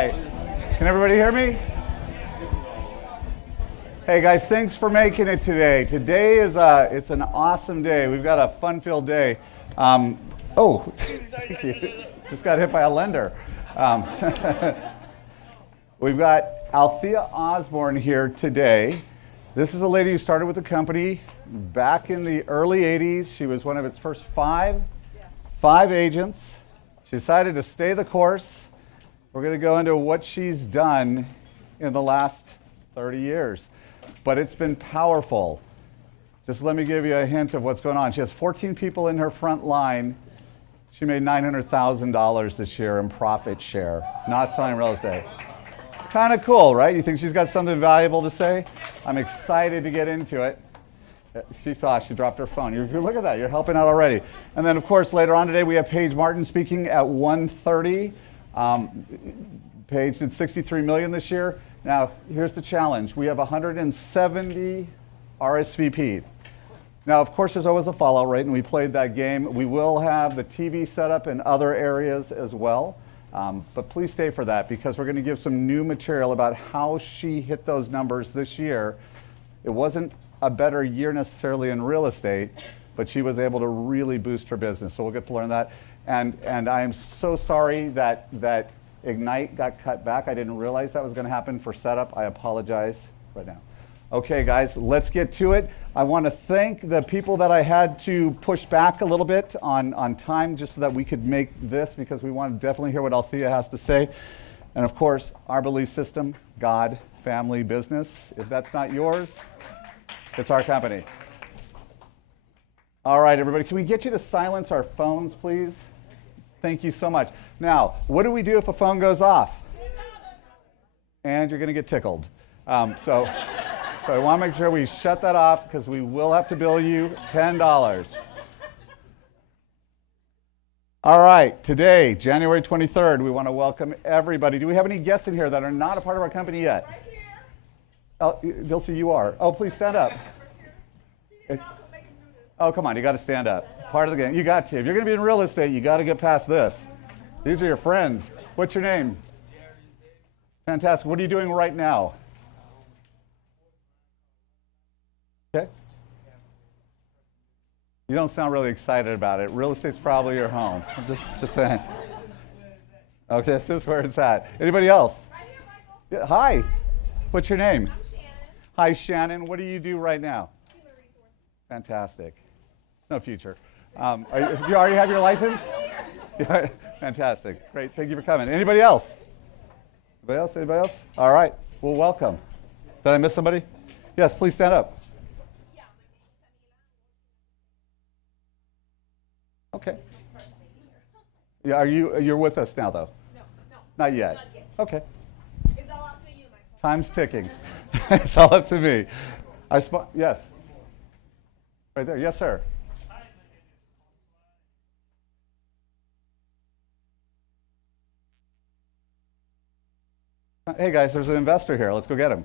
right. Can everybody hear me? Hey guys, thanks for making it today. Today is it's an awesome day. We've got a fun-filled day. Oh, just got hit by a lender. We've got Althea Osborn here today. This is a lady who started with the company back in the early 80s. She was one of its first five agents. She decided to stay the course. We're going to go into what she's done in the last 30 years. But it's been powerful. Just let me give you a hint of what's going on. She has 14 people in her front line. She made $900,000 this year in profit share, not selling real estate. Kind of cool, right? You think she's got something valuable to say? I'm excited to get into it. She dropped her phone. Look at that, you're helping out already. And then of course later on today we have Paige Martin speaking at 1:30. Paige did 63 million this year. Now, here's the challenge. We have 170 RSVP'd. Now, of course, there's always a fallout rate, and we played that game. We will have the TV set up in other areas as well, but please stay for that because we're going to give some new material about how she hit those numbers this year. It wasn't a better year necessarily in real estate, but she was able to really boost her business, so we'll get to learn that. And I am so sorry that Ignite got cut back. I didn't realize that was going to happen for setup. I apologize right now. Okay, guys, let's get to it. I want to thank the people that I had to push back a little bit on time just so that we could make this because we want to definitely hear what Althea has to say. And of course, our belief system, God, family, business. If that's not yours, it's our company. All right, everybody, can we get you to silence our phones, please? Thank you so much. Now, what do we do if a phone goes off? And you're going to get tickled. So I want to make sure we shut that off because we will have to bill you $10. All right, today, January 23rd, we want to welcome everybody. Do we have any guests in here that are not a part of our company yet? Right here. Oh, Dilsey, you are. Oh, please stand up. Oh, come on, you got to stand up. Part of the game. You got to. If you're going to be in real estate, you got to get past this. These are your friends. What's your name? Fantastic. What are you doing right now? Okay. You don't sound really excited about it. Real estate's probably your home. I'm just saying. Okay, this is where it's at. Anybody else? Right here, Michael. Yeah, hi. What's your name? I'm Shannon. Hi, Shannon. What do you do right now? Human resources. Fantastic. No future. Do you already have your license? Yeah, fantastic. Great. Thank you for coming. Anybody else? Anybody else? Anybody else? All right. Well, welcome. Did I miss somebody? Yes, please stand up. Yeah, Okay. Yeah, you're with us now, though? No. Not yet. Not yet. Okay. It's all up to you, Michael. Time's ticking. It's all up to me. Yes. Right there. Yes, sir. Hey guys, there's an investor here. Let's go get him.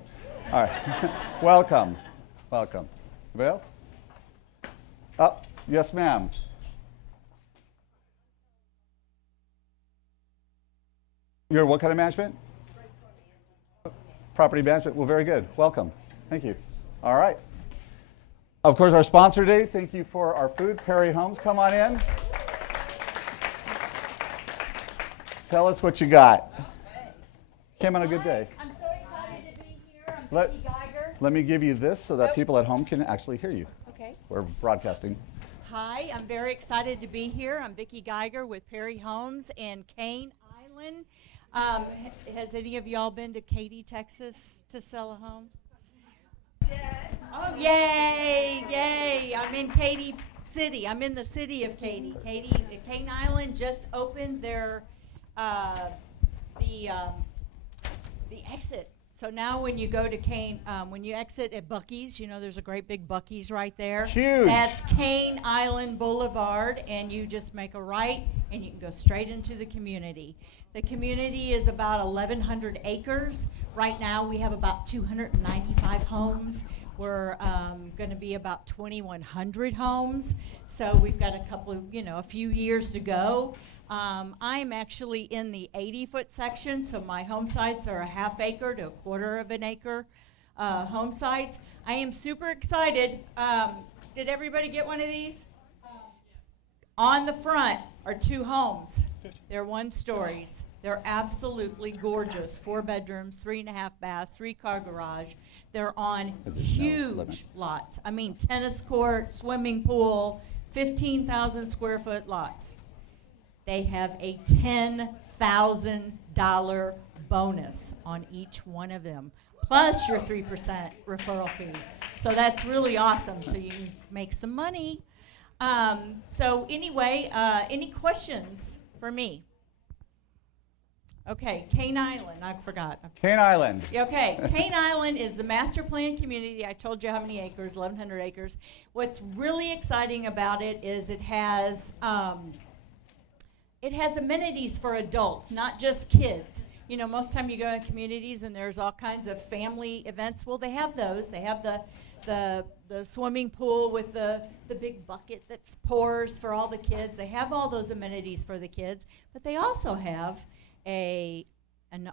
All right. Welcome. Welcome. Anybody else? Oh, yes, ma'am. You're what kind of management? Property management. Well, very good. Welcome. Thank you. All right. Of course, our sponsor today, thank you for our food. Perry Homes, come on in. Tell us what you got. Came on a good day. I'm so excited to be here. I'm Let- Vickie.Geiger. Let me give you this so that people at home can actually hear you. Okay. We're broadcasting. Hi, I'm very excited to be here. I'm Vickie.Geiger with Perry Homes in Cane Island. Has any of y'all been to Katy, Texas to sell a home? Yeah. Oh, yay, yay. I'm in Katy City. I'm in the city of Katy. Cane Island just opened their, the exit. So now when you go to Cane, when you exit at Buc-ee's, you know there's a great big Buc-ee's right there. Huge. That's Cane Island Boulevard, and you just make a right, and you can go straight into the community. The community is about 1,100 acres. Right now we have about 295 homes. We're going to be about 2,100 homes. So we've got a few years to go. I'm actually in the 80-foot section, so my home sites are a ½ acre to a quarter of an acre home sites. I am super excited. Did everybody get one of these? On the front are 2 homes. They're 1 stories. They're absolutely gorgeous. 4 bedrooms, 3.5 baths, 3-car garage. They're on huge lots. I mean, tennis court, swimming pool, 15,000 square foot lots. They have a $10,000 bonus on each one of them, plus your 3% referral fee. So that's really awesome. So you can make some money. So anyway, any questions for me? Okay, Cane Island, I forgot. Cane Island. Okay, Cane Island is the master plan community. I told you how many acres, 1,100 acres. What's really exciting about it is it has amenities for adults, not just kids. You know, most time you go in communities and there's all kinds of family events. Well, they have those. They have the swimming pool with the big bucket that pours for all the kids. They have all those amenities for the kids, but they also have an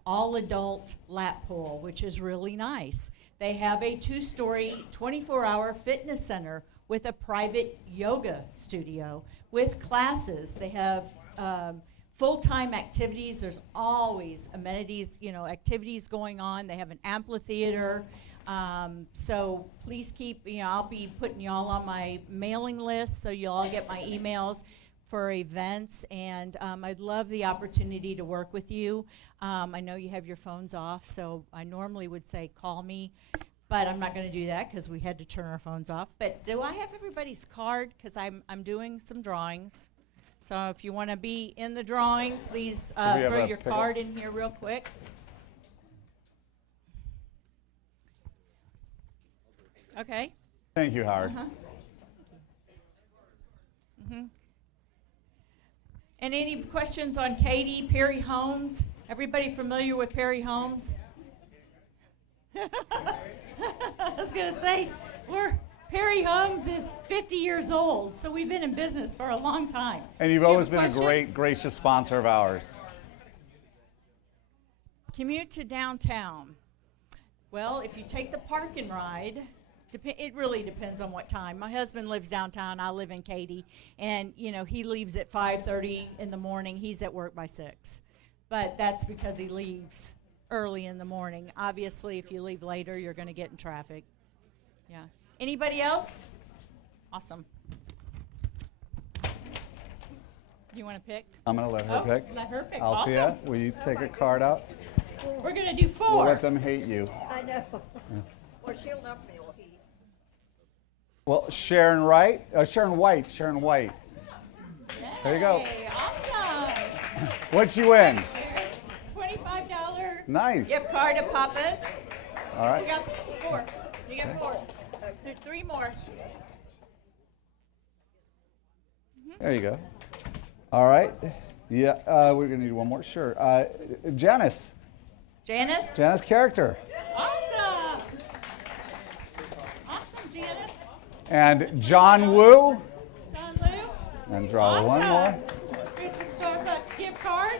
all-adult lap pool, which is really nice. They have a 2-story, 24-hour fitness center with a private yoga studio with classes. They have full-time activities. There's always amenities, you know, activities going on. They have an amphitheater. So please keep, you know, I'll be putting you all on my mailing list so you'll all get my emails for events, and I'd love the opportunity to work with you. I know you have your phones off, so I normally would say call me, but I'm not going to do that because we had to turn our phones off. But do I have everybody's card? Because I'm doing some drawings. So if you want to be in the drawing, please throw your card in here real quick. Okay. Thank you, Howard. And any questions on Katie, Perry Homes? Everybody familiar with Perry Homes? I was going to say, Perry Homes is 50 years old, so we've been in business for a long time. And you've always been a great, gracious sponsor of ours. Commute to downtown. Well, if you take the park and ride, it really depends on what time. My husband lives downtown. I live in Katy, and you know he leaves at 5:30 in the morning. He's at work by 6, but that's because he leaves early in the morning. Obviously, if you leave later, you're going to get in traffic. Yeah. Anybody else? Awesome. You want to pick? I'm going to let her pick. Let her pick. Althea, Awesome. will you take a card out? We're going to do 4. We'll let them hate you. I know. Well, she'll love me or he. Well, Sharon White. Sharon White. There you go. Yay, awesome. What'd you win? $25 Nice. gift card to Papa's. All right. You got 4. You got 4. 3 more. There you go. All right. Yeah, we're going to need one more. Sure. Janice. Janice? Janice Character. Awesome. Awesome, Janice. And John Woo. John Lou. And draw Awesome. one more. Here's a Starbucks gift card.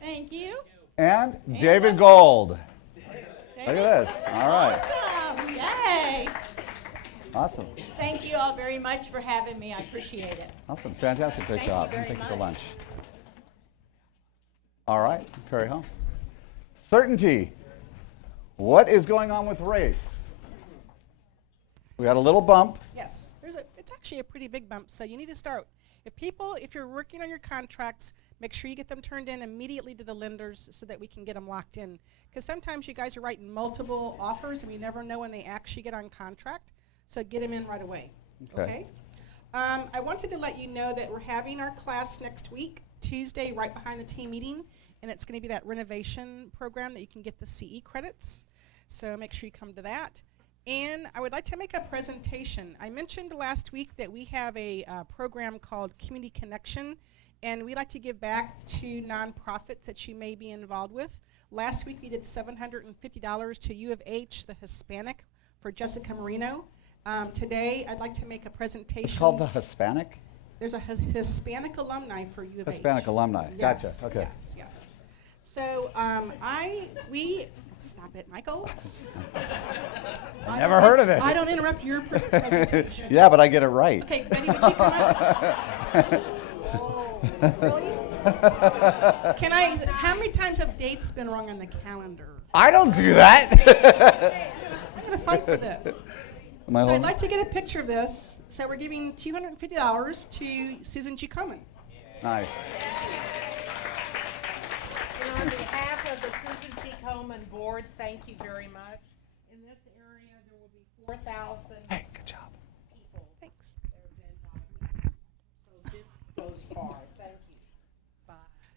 Thank you. And David Gold. David? Look at this. All right. Awesome. Yay. Awesome. Thank you all very much for having me. I appreciate it. Awesome. Fantastic. Great Thank you job. very Take you to much. lunch. All right. Perry Holmes. Certainty. What is going on with rates? We had a little bump. Yes, it's actually a pretty big bump, so you need to start. If you're working on your contracts, make sure you get them turned in immediately to the lenders so that we can get them locked in. Because sometimes you guys are writing multiple offers and we never know when they actually get on contract, so get them in right away, okay? I wanted to let you know that we're having our class next week, Tuesday, right behind the team meeting, and it's going to be that renovation program that you can get the CE credits, so make sure you come to that. And I would like to make a presentation. I mentioned last week that we have a program called Community Connection, and we like to give back to nonprofits that you may be involved with. Last week we did $750 to U of H, the Hispanic, for Jessica Marino. Today I'd like to make a presentation. It's called the Hispanic? There's a Hispanic alumni for U of H. Hispanic alumni. Gotcha. Yes, Okay. yes, yes. So stop it, Michael. Never heard of it. I don't interrupt your presentation. Yeah, but I get it right. Okay, Betty, would you come up? Really? How many times have dates been wrong on the calendar? I don't do that. I'm going to fight for this. Am I So I'd holding? like to get a picture of this. So we're giving $250 to Susan G. Komen. Nice. And on behalf of the Susan G. Komen Board, thank you very much. In this area, there will be 4,000 Hey, good job. people Thanks. that have been diagnosed. So this goes far. Thank you. Bye.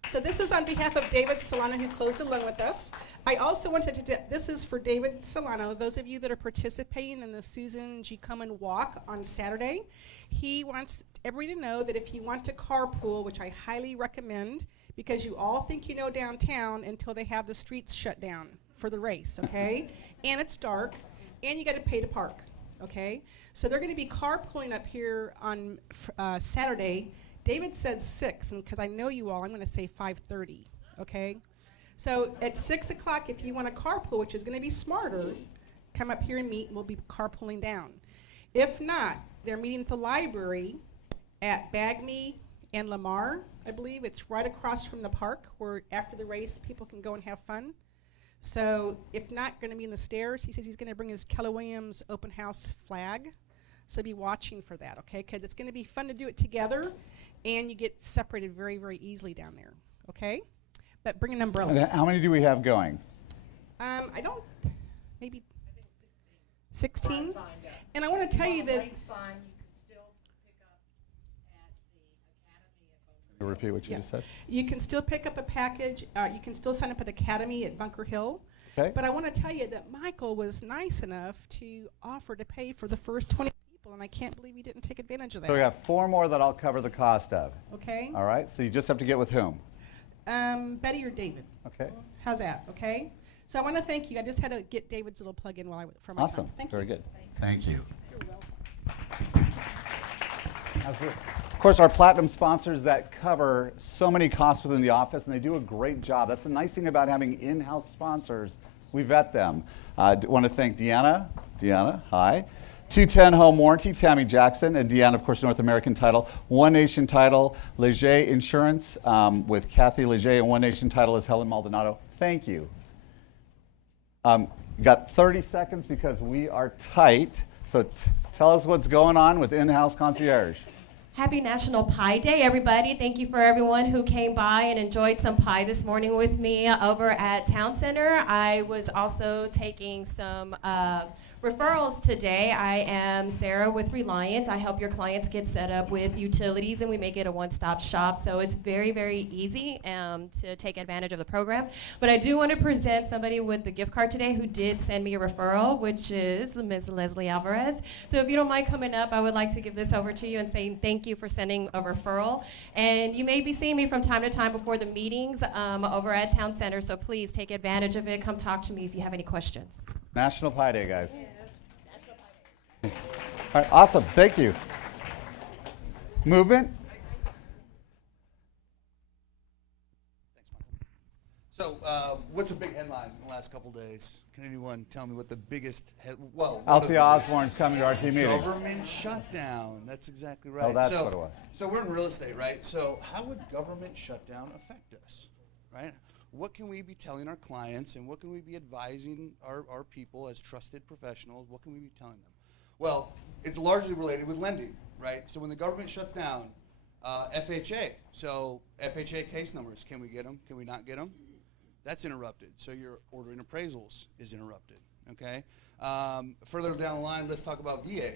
So this is on behalf of David Solano, who closed along with us. I also wanted to, this is for David Solano, those of you that are participating in the Susan G. Komen Walk on Saturday. He wants everybody to know that if you want to carpool, which I highly recommend, because you all think you know downtown until they have the streets shut down for the race, okay? And it's dark, and you got to pay to park, okay? So they're going to be carpooling up here on Saturday. David said 6, and because I know you all, I'm going to say 5:30, okay? So at 6 o'clock, if you want to carpool, which is going to be smarter, come up here and meet, and we'll be carpooling down. If not, they're meeting at the library at Bagme and Lamar, I believe. It's right across from the park where after the race, people can go and have fun. So if not, going to be in the stairs. He says he's going to bring his Keller Williams open house flag. So be watching for that, okay? Because it's going to be fun to do it together, and you get separated very, very easily down there, okay? But bring an umbrella. And how many do we have going? I don't, maybe 16? Signed up. And I want to tell you that, Late sign, you can still pick up at the Academy at Bunker. Can you repeat what you Yeah. just said? you can still pick up a package, you can still sign up at Academy at Bunker Hill. Okay. But I want to tell you that Michael was nice enough to offer to pay for the first 20 people, and I can't believe he didn't take advantage of that. So we got 4 more that I'll cover the cost of. Okay? All right. So you just have to get with whom? Betty or David? Okay. How's that, okay? So I want to thank you. I just had to get David's little plug in for my Awesome. time. Thank Very you. good. Thank you. You're welcome. Of course, our platinum sponsors that cover so many costs within the office, and they do a great job. That's the nice thing about having in-house sponsors. We vet them. I want to thank Deanna. Deanna, hi. 210 Home Warranty, Tammy Jackson, and Deanna, of course, North American Title. One Nation Title, Leger Insurance with Kathy Leger, and One Nation Title is Helen Maldonado. Thank you. You got 30 seconds because we are tight. So tell us what's going on with in-house concierge. Happy National Pie Day, everybody. Thank you for everyone who came by and enjoyed some pie this morning with me over at Town Center. I was also taking some referrals today. I am Sarah with Reliant. I help your clients get set up with utilities, and we make it a one-stop shop. So it's very, very easy to take advantage of the program. But I do want to present somebody with the gift card today who did send me a referral, which is Ms. Leslie Alvarez. So if you don't mind coming up, I would like to give this over to you and saying thank you for sending a referral. And you may be seeing me from time to time before the meetings over at Town Center. So please take advantage of it. Come talk to me if you have any questions. National Pie Day, guys. All right, awesome. Thank you. Movement? So, what's a big headline in the last couple days? Can anyone tell me what the biggest one of the Althea biggest- Osborn's coming to our team meeting. Government shutdown. That's exactly right. Oh, that's so, what it was. So we're in real estate, right? So how would government shutdown affect us, right? What can we be telling our clients, and what can we be advising our people as trusted professionals? What can we be telling them? Well, it's largely related with lending, right? So when the government shuts down, FHA. So FHA case numbers, can we get them? Can we not get them? That's interrupted. So your ordering appraisals is interrupted, okay? Further down the line, let's talk about VA.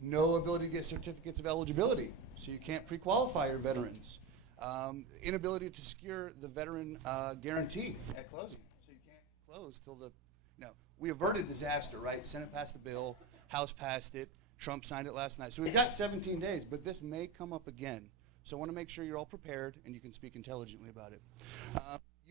No ability to get certificates of eligibility, so you can't pre-qualify your veterans. Inability to secure the veteran guarantee at closing, so you can't close till we averted disaster, right? Senate passed the bill, House passed it, Trump signed it last night. So we've got 17 days, but this may come up again. So I want to make sure you're all prepared and you can speak intelligently about it.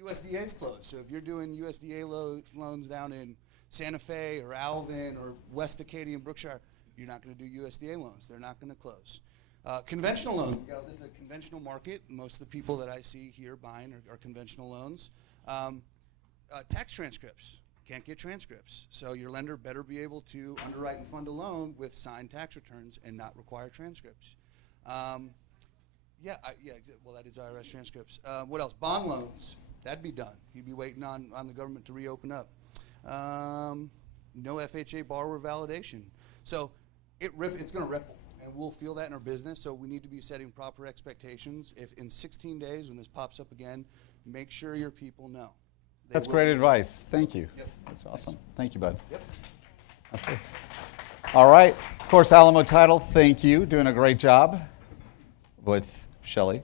USDA is closed, so if you're doing USDA loans down in Santa Fe or Alvin or West Acadia and Brookshire, you're not going to do USDA loans. They're not going to close. Conventional loans. This is a conventional market. Most of the people that I see here buying are conventional loans. Tax transcripts. Can't get transcripts. So your lender better be able to underwrite and fund a loan with signed tax returns and not require transcripts. Well, that is IRS transcripts. What else? Bond loans. That'd be done. You'd be waiting on the government to reopen up. No FHA borrower validation. So it's going to ripple, and we'll feel that in our business. So we need to be setting proper expectations. If in 16 days, when this pops up again, make sure your people know. That's great advice. Thank you. Yep. That's awesome. Thank you, bud. Yep. That's it. All right. Of course, Alamo Title, thank you. Doing a great job with Shelley.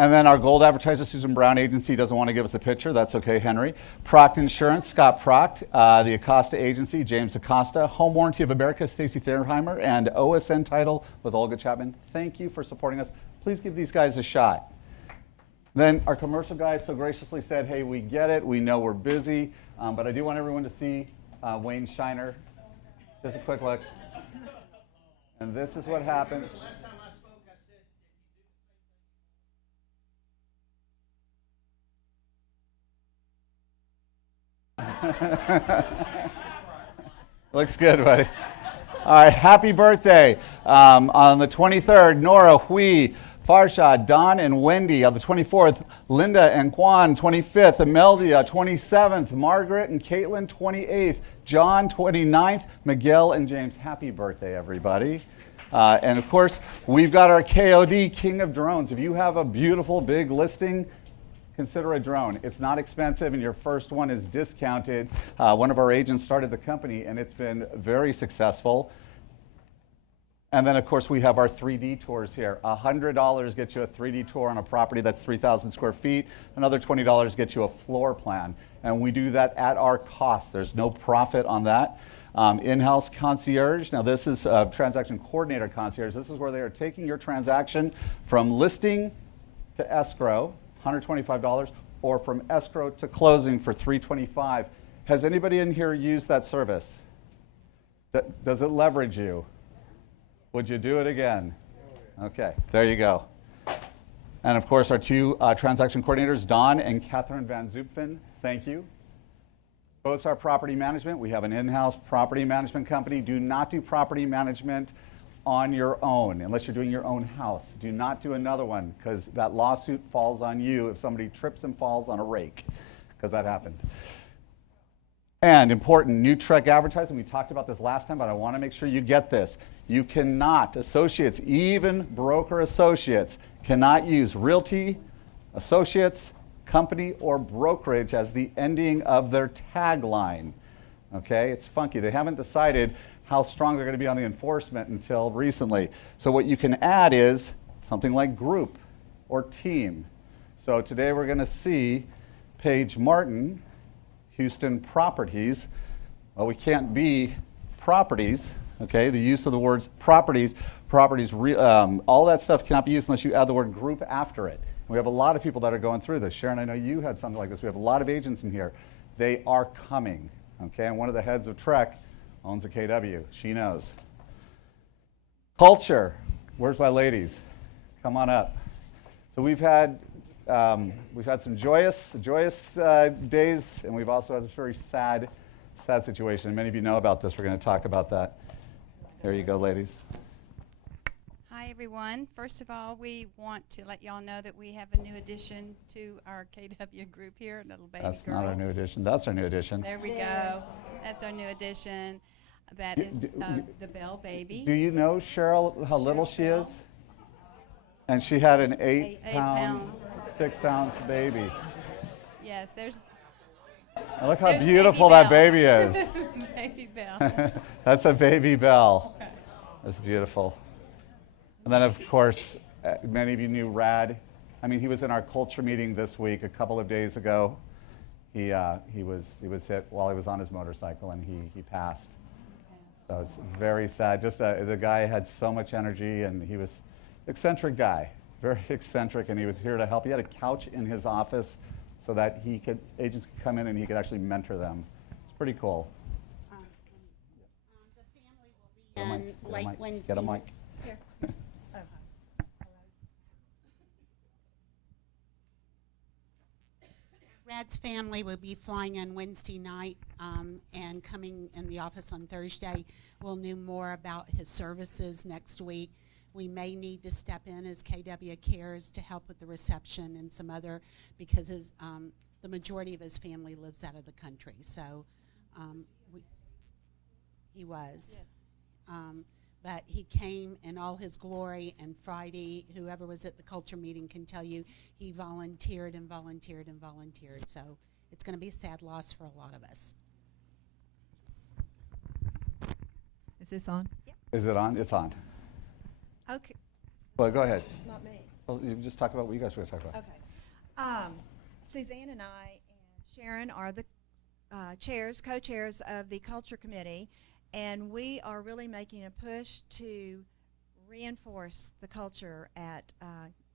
And then our gold advertiser, Susan Brown Agency, doesn't want to give us a picture. That's okay, Henry. Proct Insurance, Scott Proct. The Acosta Agency, James Acosta. Home Warranty of America, Stacy Therheimer. And OSN Title with Olga Chapman. Thank you for supporting us. Please give these guys a shot. Then our commercial guys so graciously said, hey, we get it. We know we're busy. But I do want everyone to see Wayne Shiner. Just a quick look. And this is what happens. Looks good, buddy. All right, happy birthday. On the 23rd, Nora, Hui, Farshad, Don, and Wendy. On the 24th, Linda and Kwan. 25th, Imeldia. 27th, Margaret and Caitlin. 28th, John. 29th, Miguel and James. Happy birthday, everybody. And of course, we've got our KOD, King of Drones. If you have a beautiful big listing, consider a drone. It's not expensive, and your first one is discounted. One of our agents started the company, and it's been very successful. And then, of course, we have our 3D tours here. $100 gets you a 3D tour on a property that's 3,000 square feet. Another $20 gets you a floor plan. And we do that at our cost. There's no profit on that. In-house concierge. Now, this is transaction coordinator concierge. This is where they are taking your transaction from listing to escrow, $125, or from escrow to closing for $325. Has anybody in here used that service? Does it leverage you? Would you do it again? Okay, there you go. And of course, our two transaction coordinators, Don and Catherine Van Zupfen, thank you. CoStar Property Management, we have an in-house property management company. Do not do property management on your own, unless you're doing your own house. Do not do another one, because that lawsuit falls on you if somebody trips and falls on a rake, because that happened. And important, new Trek advertising. We talked about this last time, but I want to make sure you get this. You cannot, associates, even broker associates, cannot use realty, associates, company, or brokerage as the ending of their tagline. Okay, it's funky. They haven't decided how strong they're going to be on the enforcement until recently. So what you can add is something like group or team. So today we're going to see Paige Martin, Houston Properties. Well, we can't be properties, okay? The use of the words properties, all that stuff cannot be used unless you add the word group after it. And we have a lot of people that are going through this. Sharon, I know you had something like this. We have a lot of agents in here. They are coming, okay? And one of the heads of Trek owns a KW. She knows. Culture. Where's my ladies? Come on up. So we've had some joyous days, and we've also had a very sad situation. Many of you know about this. We're going to talk about that. There you go, ladies. Hi, everyone. First of all, we want to let y'all know that we have a new addition to our KW group here, little baby That's girl. not our new addition. That's our new addition. There we go. That's our new addition. That is the Bell baby. Do you know, Cheryl, how little she is? And she had an 8-pound, 6-ounce baby. Yes, there's And look how There's beautiful Baby that baby is. Baby Bell. That's a baby Bell. That's beautiful. And then, of course, many of you knew Rad. I mean, he was in our culture meeting this week, a couple of days ago. He was hit while he was on his motorcycle, and he passed. So it's very sad. Just the guy had so much energy, and he was eccentric guy, very eccentric, and he was here to help. He had a couch in his office so that agents could come in and he could actually mentor them. It's pretty cool. The family will be on like Wednesday. Get a mic. Here. Oh, Rad's family will be flying in Wednesday night and coming in the office on Thursday. We'll know more about his services next week. We may need to step in as KW Cares to help with the reception and some other, because the majority of his family lives out of the country. So he was. But he came in all his glory, and Friday, whoever was at the culture meeting can tell you, he volunteered and volunteered and volunteered. So it's going to be a sad loss for a lot of us. is this on? Yep. Is it on? It's on. Okay. Well, go ahead. Not me. Well, you just talk about what you guys were going to talk about. Okay. Suzanne and I and Sharon are the co-chairs of the Culture Committee, and we are really making a push to reinforce the culture at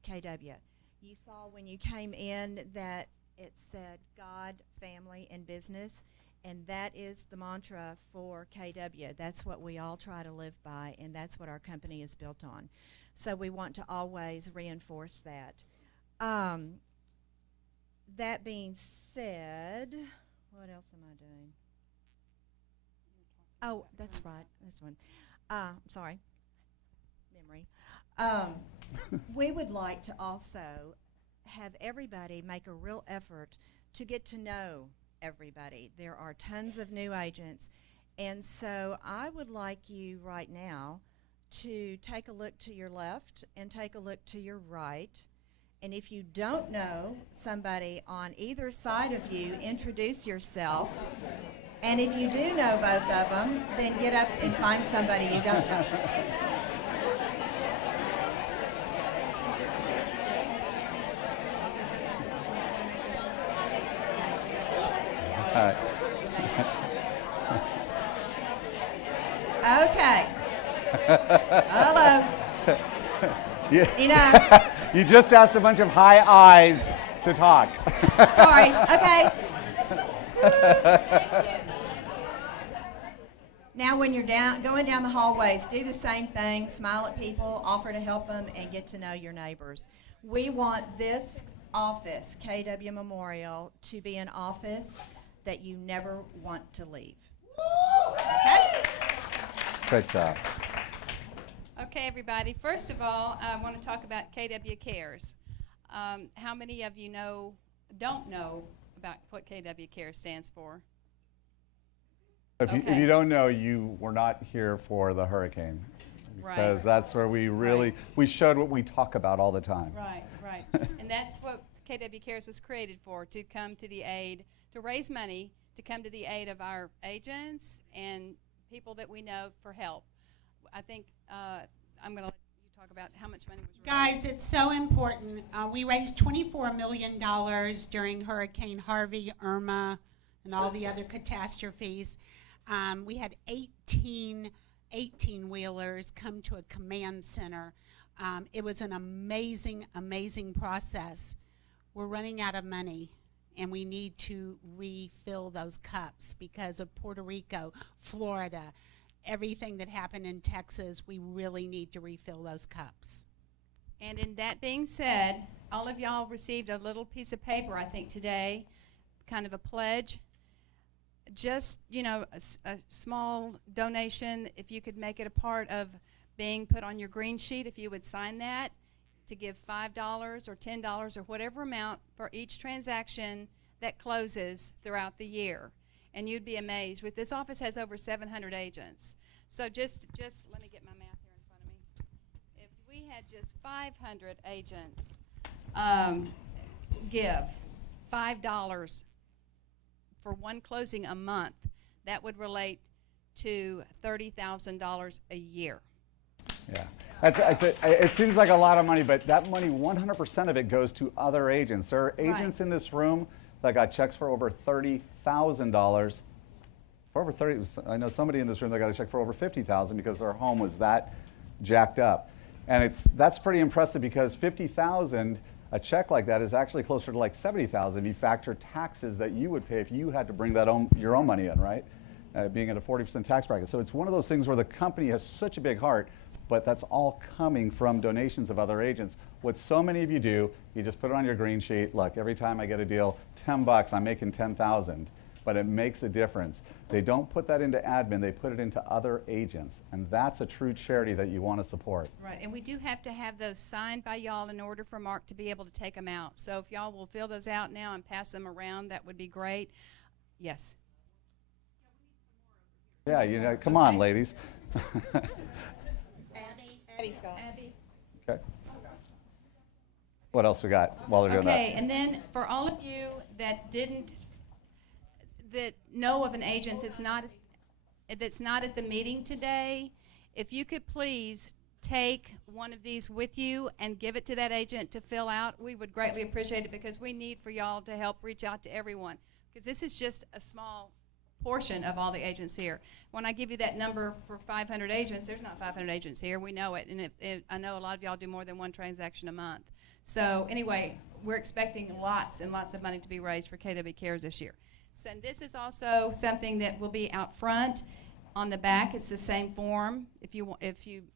KW. You saw when you came in that it said God, family, and business, and that is the mantra for KW. That's what we all try to live by, and that's what our company is built on. So we want to always reinforce that. That being said, what else am I doing? Oh, that's right. This one. Sorry. Memory. We would like to also have everybody make a real effort to get to know everybody. There are tons of new agents, and so I would like you right now to take a look to your left and take a look to your right. And if you don't know somebody on either side of you, introduce yourself. And if you do know both of them, then get up and find somebody you don't know. All right. Okay. Hello. Yeah. You know. You just asked a bunch of high eyes to talk. Sorry. Okay. Now when you're going down the hallways, do the same thing. Smile at people, offer to help them, and get to know your neighbors. We want this office, KW Memorial, to be an office that you never want to leave. Okay? Great job. Okay, everybody. First of all, I want to talk about KW Cares. How many of you don't know about what KW Cares stands for? If you don't know, you were not here for the hurricane. Because that's where we really, we showed what we talk about all the time. Right. And that's what KW Cares was created for, to come to the aid, to raise money, to come to the aid of our agents and people that we know for help. I think I'm going to let you talk about how much money was raised. Guys, it's so important. We raised $24 million during Hurricane Harvey, Irma, and all the other catastrophes. We had 18-wheelers come to a command center. It was an amazing, amazing process. We're running out of money, and we need to refill those cups because of Puerto Rico, Florida, everything that happened in Texas. We really need to refill those cups. And in that being said, all of y'all received a little piece of paper, I think, today, kind of a pledge. Just, a small donation, if you could make it a part of being put on your green sheet, if you would sign that, to give $5 or $10 or whatever amount for each transaction that closes throughout the year. And you'd be amazed. This office has over 700 agents. So just let me get my math here in front of me. If we had just 500 agents give $5 for one closing a month, that would relate to $30,000 a year. Yeah. It seems like a lot of money, but that money, 100% of it goes to other agents. There are agents in this room that got checks for over $30,000. For over 30, I know somebody in this room that got a check for over $50,000 because their home was that jacked up. And that's pretty impressive because $50,000, a check like that is actually closer to like $70,000 if you factor taxes that you would pay if you had to bring that your own money in, right? Being at a 40% tax bracket. So it's one of those things where the company has such a big heart. but that's all coming from donations of other agents. What so many of you do, you just put it on your green sheet. Look, every time I get a deal, $10, I'm making 10,000, but it makes a difference. They don't put that into admin, they put it into other agents, and that's a true charity that you want to support. Right, and we do have to have those signed by y'all in order for Mark to be able to take them out. So if y'all will fill those out now and pass them around, that would be great. Yes. Yeah, you know, come on, ladies. Abby's got. Abby. Okay. What else we got while they're doing that? Okay, and then for all of you that know of an agent that's not at the meeting today, if you could please take one of these with you and give it to that agent to fill out, we would greatly appreciate it, because we need for y'all to help reach out to everyone, because this is just a small portion of all the agents here. When I give you that number for 500 agents, there's not 500 agents here. We know it, and I know a lot of y'all do more than one transaction a month. So anyway, we're expecting lots and lots of money to be raised for KW Cares this year. So, and this is also something that will be out front. On the back, it's the same form. If you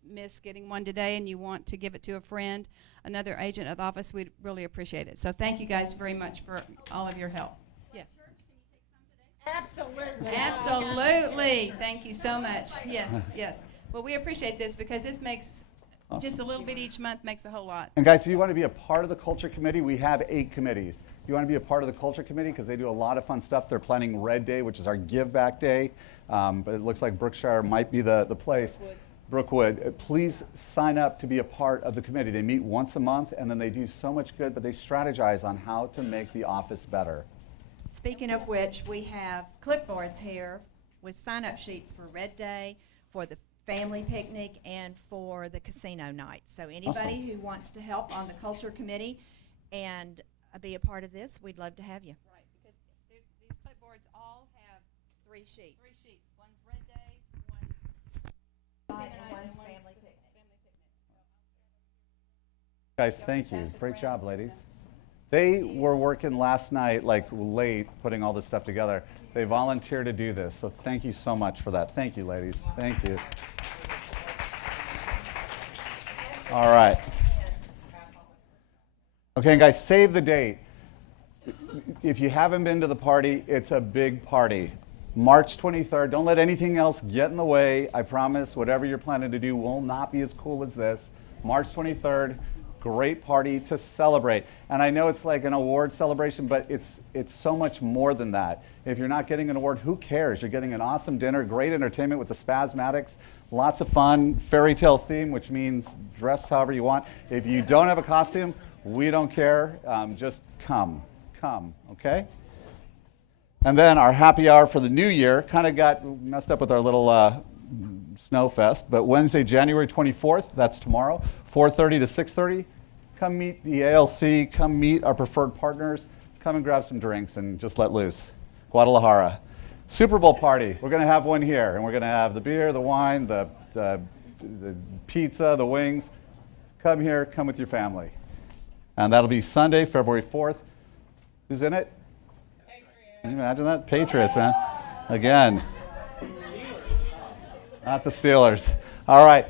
miss getting one today and you want to give it to a friend, another agent of the office, we'd really appreciate it. So thank you guys very much for all of your help. Yes. Absolutely. Absolutely. Thank you so much. Yes, yes. Well, we appreciate this, because this makes just a little bit each month makes a whole lot. And guys, if you want to be a part of the culture committee, we have 8 committees. If you want to be a part of the culture committee, because they do a lot of fun stuff, they're planning Red Day, which is our give back day. But it looks like Brookshire might be the place. Brookwood. Please sign up to be a part of the committee. They meet once a month, and then they do so much good, but they strategize on how to make the office better. Speaking of which, we have clipboards here with sign-up sheets for Red Day, for the family picnic, and for the casino night. So anybody Awesome. who wants to help on the culture committee and be a part of this, we'd love to have you. Right, because these clipboards all have 3 sheets. 3 sheets. One's Red Day, one's family picnic. Guys, thank you. Great job, ladies. They were working last night, like late, putting all this stuff together. They volunteered to do this, so thank you so much for that. Thank you, ladies. Thank you. All right. Okay, and guys, save the date. If you haven't been to the party, it's a big party. March 23rd. Don't let anything else get in the way. I promise whatever you're planning to do will not be as cool as this. March 23rd. Great party to celebrate. And I know it's like an award celebration, but it's so much more than that. If you're not getting an award, who cares? You're getting an awesome dinner, great entertainment with the Spasmatics, lots of fun, fairy tale theme, which means dress however you want. If you don't have a costume, we don't care. Just come, okay? And then our happy hour for the new year kind of got messed up with our little snow fest, but Wednesday, January 24th, that's tomorrow, 4:30 to 6:30. Come meet the ALC, come meet our preferred partners, come and grab some drinks and just let loose. Guadalajara. Super Bowl party. We're going to have one here, and we're going to have the beer, the wine, the pizza, the wings. Come here, come with your family. And that'll be Sunday, February 4th. Who's in it? Can you imagine that? Patriots, man. Again. Not the Steelers. All right.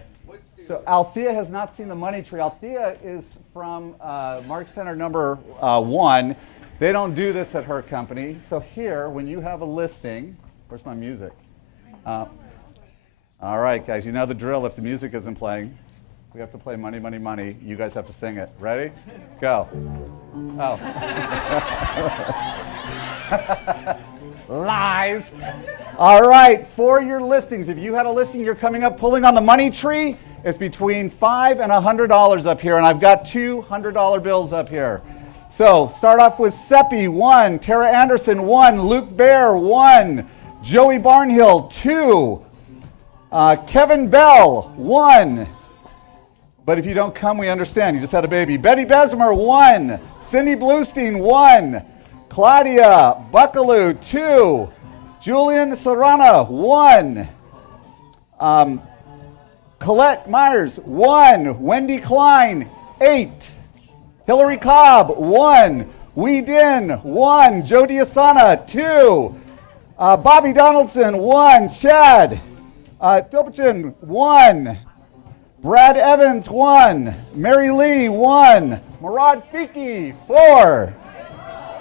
So Althea has not seen the money tree. Althea is from Mark Center number 1. They don't do this at her company. So here, when you have a listing, where's my music? All right, guys, you know the drill. If the music isn't playing, we have to play Money, Money, Money. You guys have to sing it. Ready? Go. Oh. Lies. All right, for your listings, if you had a listing, you're coming up pulling on the money tree. It's between $5 and $100 up here, and I've got two $100 bills up here. So start off with Seppi, 1, Tara Anderson, 1, Luke Bear, 1, Joey Barnhill, 2, Kevin Bell, 1. But if you don't come, we understand. You just had a baby. Betty Besmer, 1, Cindy Bluestein, 1, Claudia Buckaloo, 2, Julian Serrana, 1, Colette Myers, 1, Wendy Klein, 8, Hillary Cobb, 1, Wee Din, 1, Jody Asana, 2, Bobby Donaldson, 1, Chad Dobchin, 1, Brad Evans, 1. Mary Lee, 1. Murad Fiki, 4.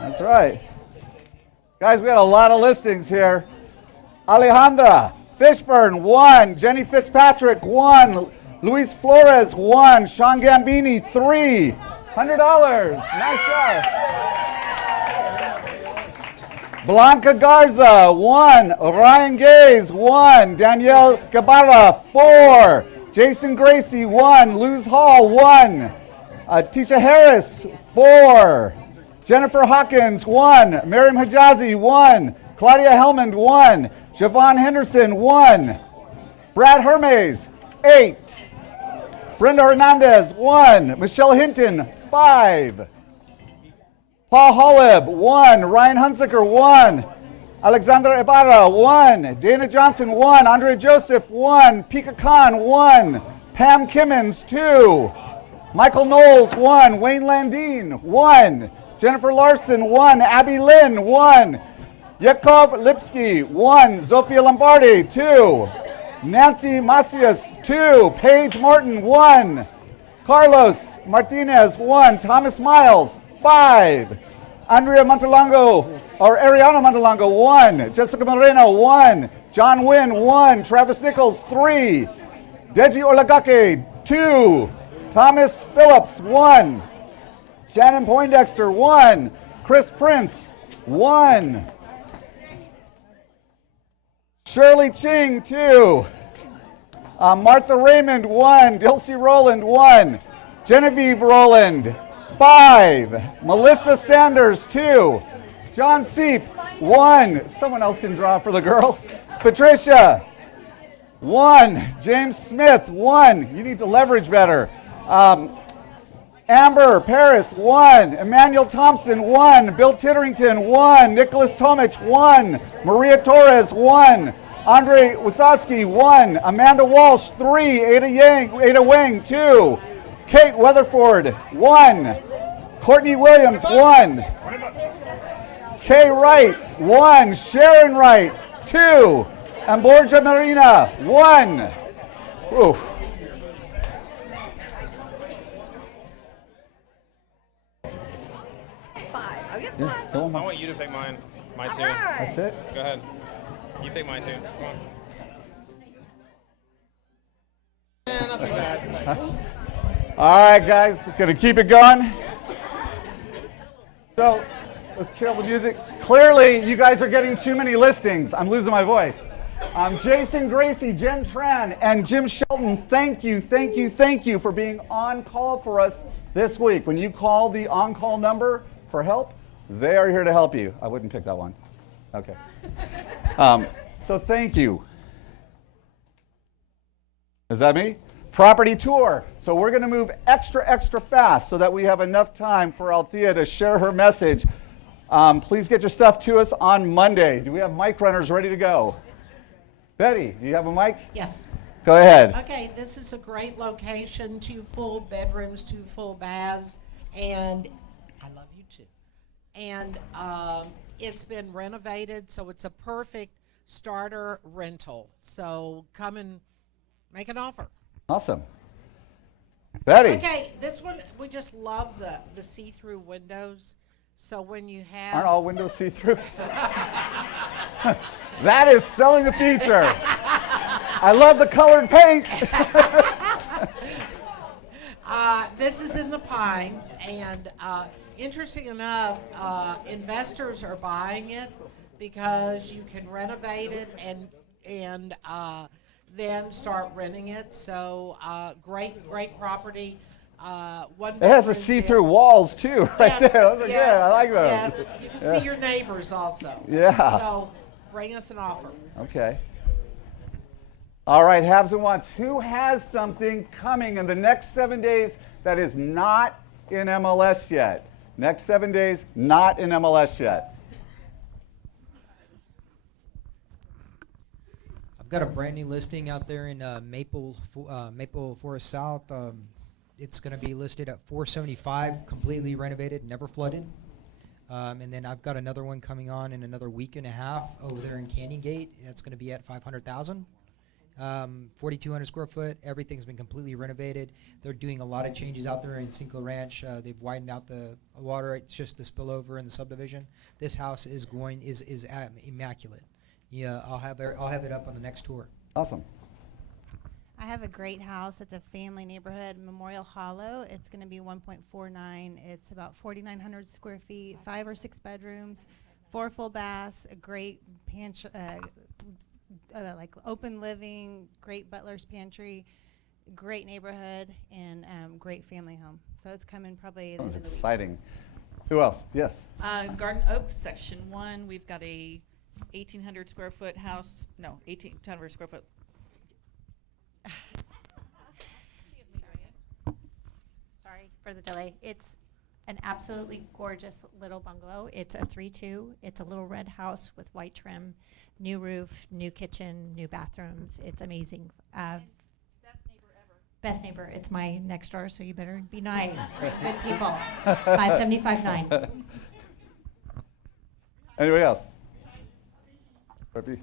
That's right. Guys, we got a lot of listings here. Alejandra Fishburne, 1. Jenny Fitzpatrick, 1. Luis Flores, 1. Sean Gambini, 3. $100. Nice job. Blanca Garza, 1. Ryan Gaze, 1. Danielle Gabarra, 4. Jason Gracie, 1. Luz Hall, 1. Tisha Harris, 4. Jennifer Hawkins, 1. Miriam Hijazi, 1. Claudia Helmond, 1. Siobhan Henderson, 1. Brad Hermes, 8. Brenda Hernandez, 1. Michelle Hinton, 5. Paul Holleb, 1. Ryan Hunziker, 1. Alexandra Ibarra, 1. Dana Johnson, 1. Andrea Joseph, 1. Pika Khan, 1. Pam Kimmons, 2. Michael Knowles, 1. Wayne Landine, 1. Jennifer Larson, 1. Abby Lynn, 1. Yakov Lipsky, 1. Zofia Lombardi, 2. Nancy Macias, 2. Paige Martin, 1. Carlos Martinez, 1. Thomas Miles, 5. Andrea Montalongo, or Ariana Montalongo, 1. Jessica Moreno, 1. John Wynn, 1. Travis Nichols, 3. Deji Olagake, 2. Thomas Phillips, 1. Shannon Poindexter, 1. Chris Prince, 1. Shirley Ching, 2. Martha Raymond, 1. Dilsey Rowland, 1. Genevieve Rowland, 5. Melissa Sanders, 2. John Seep, 1. Someone else can draw for the girl. Patricia, 1. James Smith, 1. You need to leverage better. Amber Paris, 1. Emmanuel Thompson, 1. Bill Titterington, 1. Nicholas Tomich, 1. Maria Torres, 1. Andre Wasotsky, 1. Amanda Walsh, 3. Ada Wang, 2. Kate Weatherford, 1. Courtney Williams, 1. Kay Wright, 1. Sharon Wright, 2. And Borja Marina, 1. Whew. Yeah, I want you to pick mine. Mine too. That's it? Go ahead. You pick mine too. Come on. Yeah, not too bad. All right, guys, gonna keep it going. So, let's kill the music. Clearly, you guys are getting too many listings. I'm losing my voice. Jason Gracie, Jen Tran, and Jim Shelton, thank you for being on call for us this week. When you call the on-call number for help, they are here to help you. I wouldn't pick that one. Okay. So thank you. Is that me? Property tour. So we're going to move extra fast so that we have enough time for Althea to share her message. Please get your stuff to us on Monday. Do we have mic runners ready to go? Betty, do you have a mic? Yes. Go ahead. Okay, this is a great location, 2 full bedrooms, 2 full baths, and I love you too. And it's been renovated, so it's a perfect starter rental. So come and make an offer. Awesome. Betty. Okay, this one, we just love the see-through windows. So when you have... Aren't all windows see-through? That is selling a feature. I love the colored paint. This is in the Pines, and interesting enough, investors are buying it because you can renovate it and then start renting it. So great property. It has the see-through walls too, right there. Those are good. I like those. Yes, you can see your neighbors also. Yeah. So bring us an offer. Okay. All right, haves and wants. Who has something coming in the next 7 days that is not in MLS yet? Next 7 days, not in MLS yet. I've got a brand new listing out there in Maple Forest South. It's going to be listed at $475, completely renovated, never flooded. And then I've got another one coming on in another week and a half over there in Canyon Gate. That's going to be at $500,000. 4,200 square foot. Everything's been completely renovated. They're doing a lot of changes out there in Cinco Ranch. They've widened out the water. It's just the spillover in the subdivision. This house is immaculate. Yeah, I'll have it up on the next tour. Awesome. I have a great house. It's a family neighborhood, Memorial Hollow. It's going to be 1.49. It's about 4,900 square feet, 5 or 6 bedrooms, 4 full baths, a great pantry, like open living, great butler's pantry, great neighborhood, and great family home. So it's coming probably at the end of the week. Exciting. Who else? Yes. Garden Oaks, Section 1. We've got a 1,800 square foot house. No, 1,800 square foot. Sorry for the delay. It's an absolutely gorgeous little bungalow. It's a 3-2. It's a little red house with white trim, new roof, new kitchen, new bathrooms. It's amazing. Best neighbor ever. Best neighbor. It's my next door, so you better be nice. Great, good people. 575-9. Anybody else? Pepe?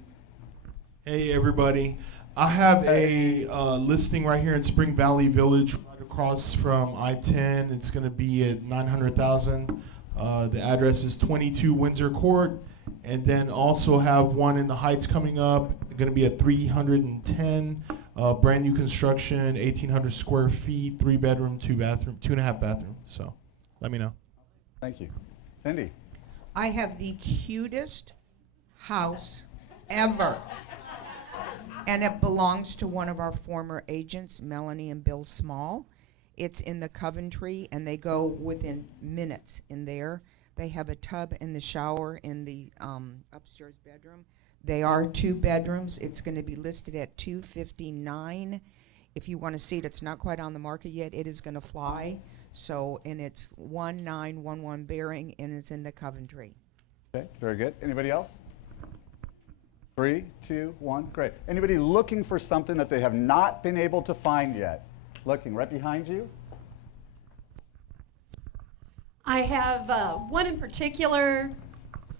Hey, everybody. I have a listing right here in Spring Valley Village, right across from I-10. It's going to be at $900,000. The address is 22 Windsor Court. And then also have one in the Heights coming up, going to be at 310. Brand new construction, 1,800 square feet, 3 bedroom, 2 bathroom, 2.5 bathroom. So let me know. Thank you. Cindy? I have the cutest house ever. And it belongs to one of our former agents, Melanie and Bill Small. It's in the Coventry, and they go within minutes in there. They have a tub in the shower in the upstairs bedroom. They are 2 bedrooms. It's going to be listed at $259. If you want to see it, it's not quite on the market yet. It is going to fly. So, and it's 1911 Bearing, and it's in the Coventry. Okay, very good. Anybody else? 3, 2, 1, great. Anybody looking for something that they have not been able to find yet? Looking right behind you. I have one in particular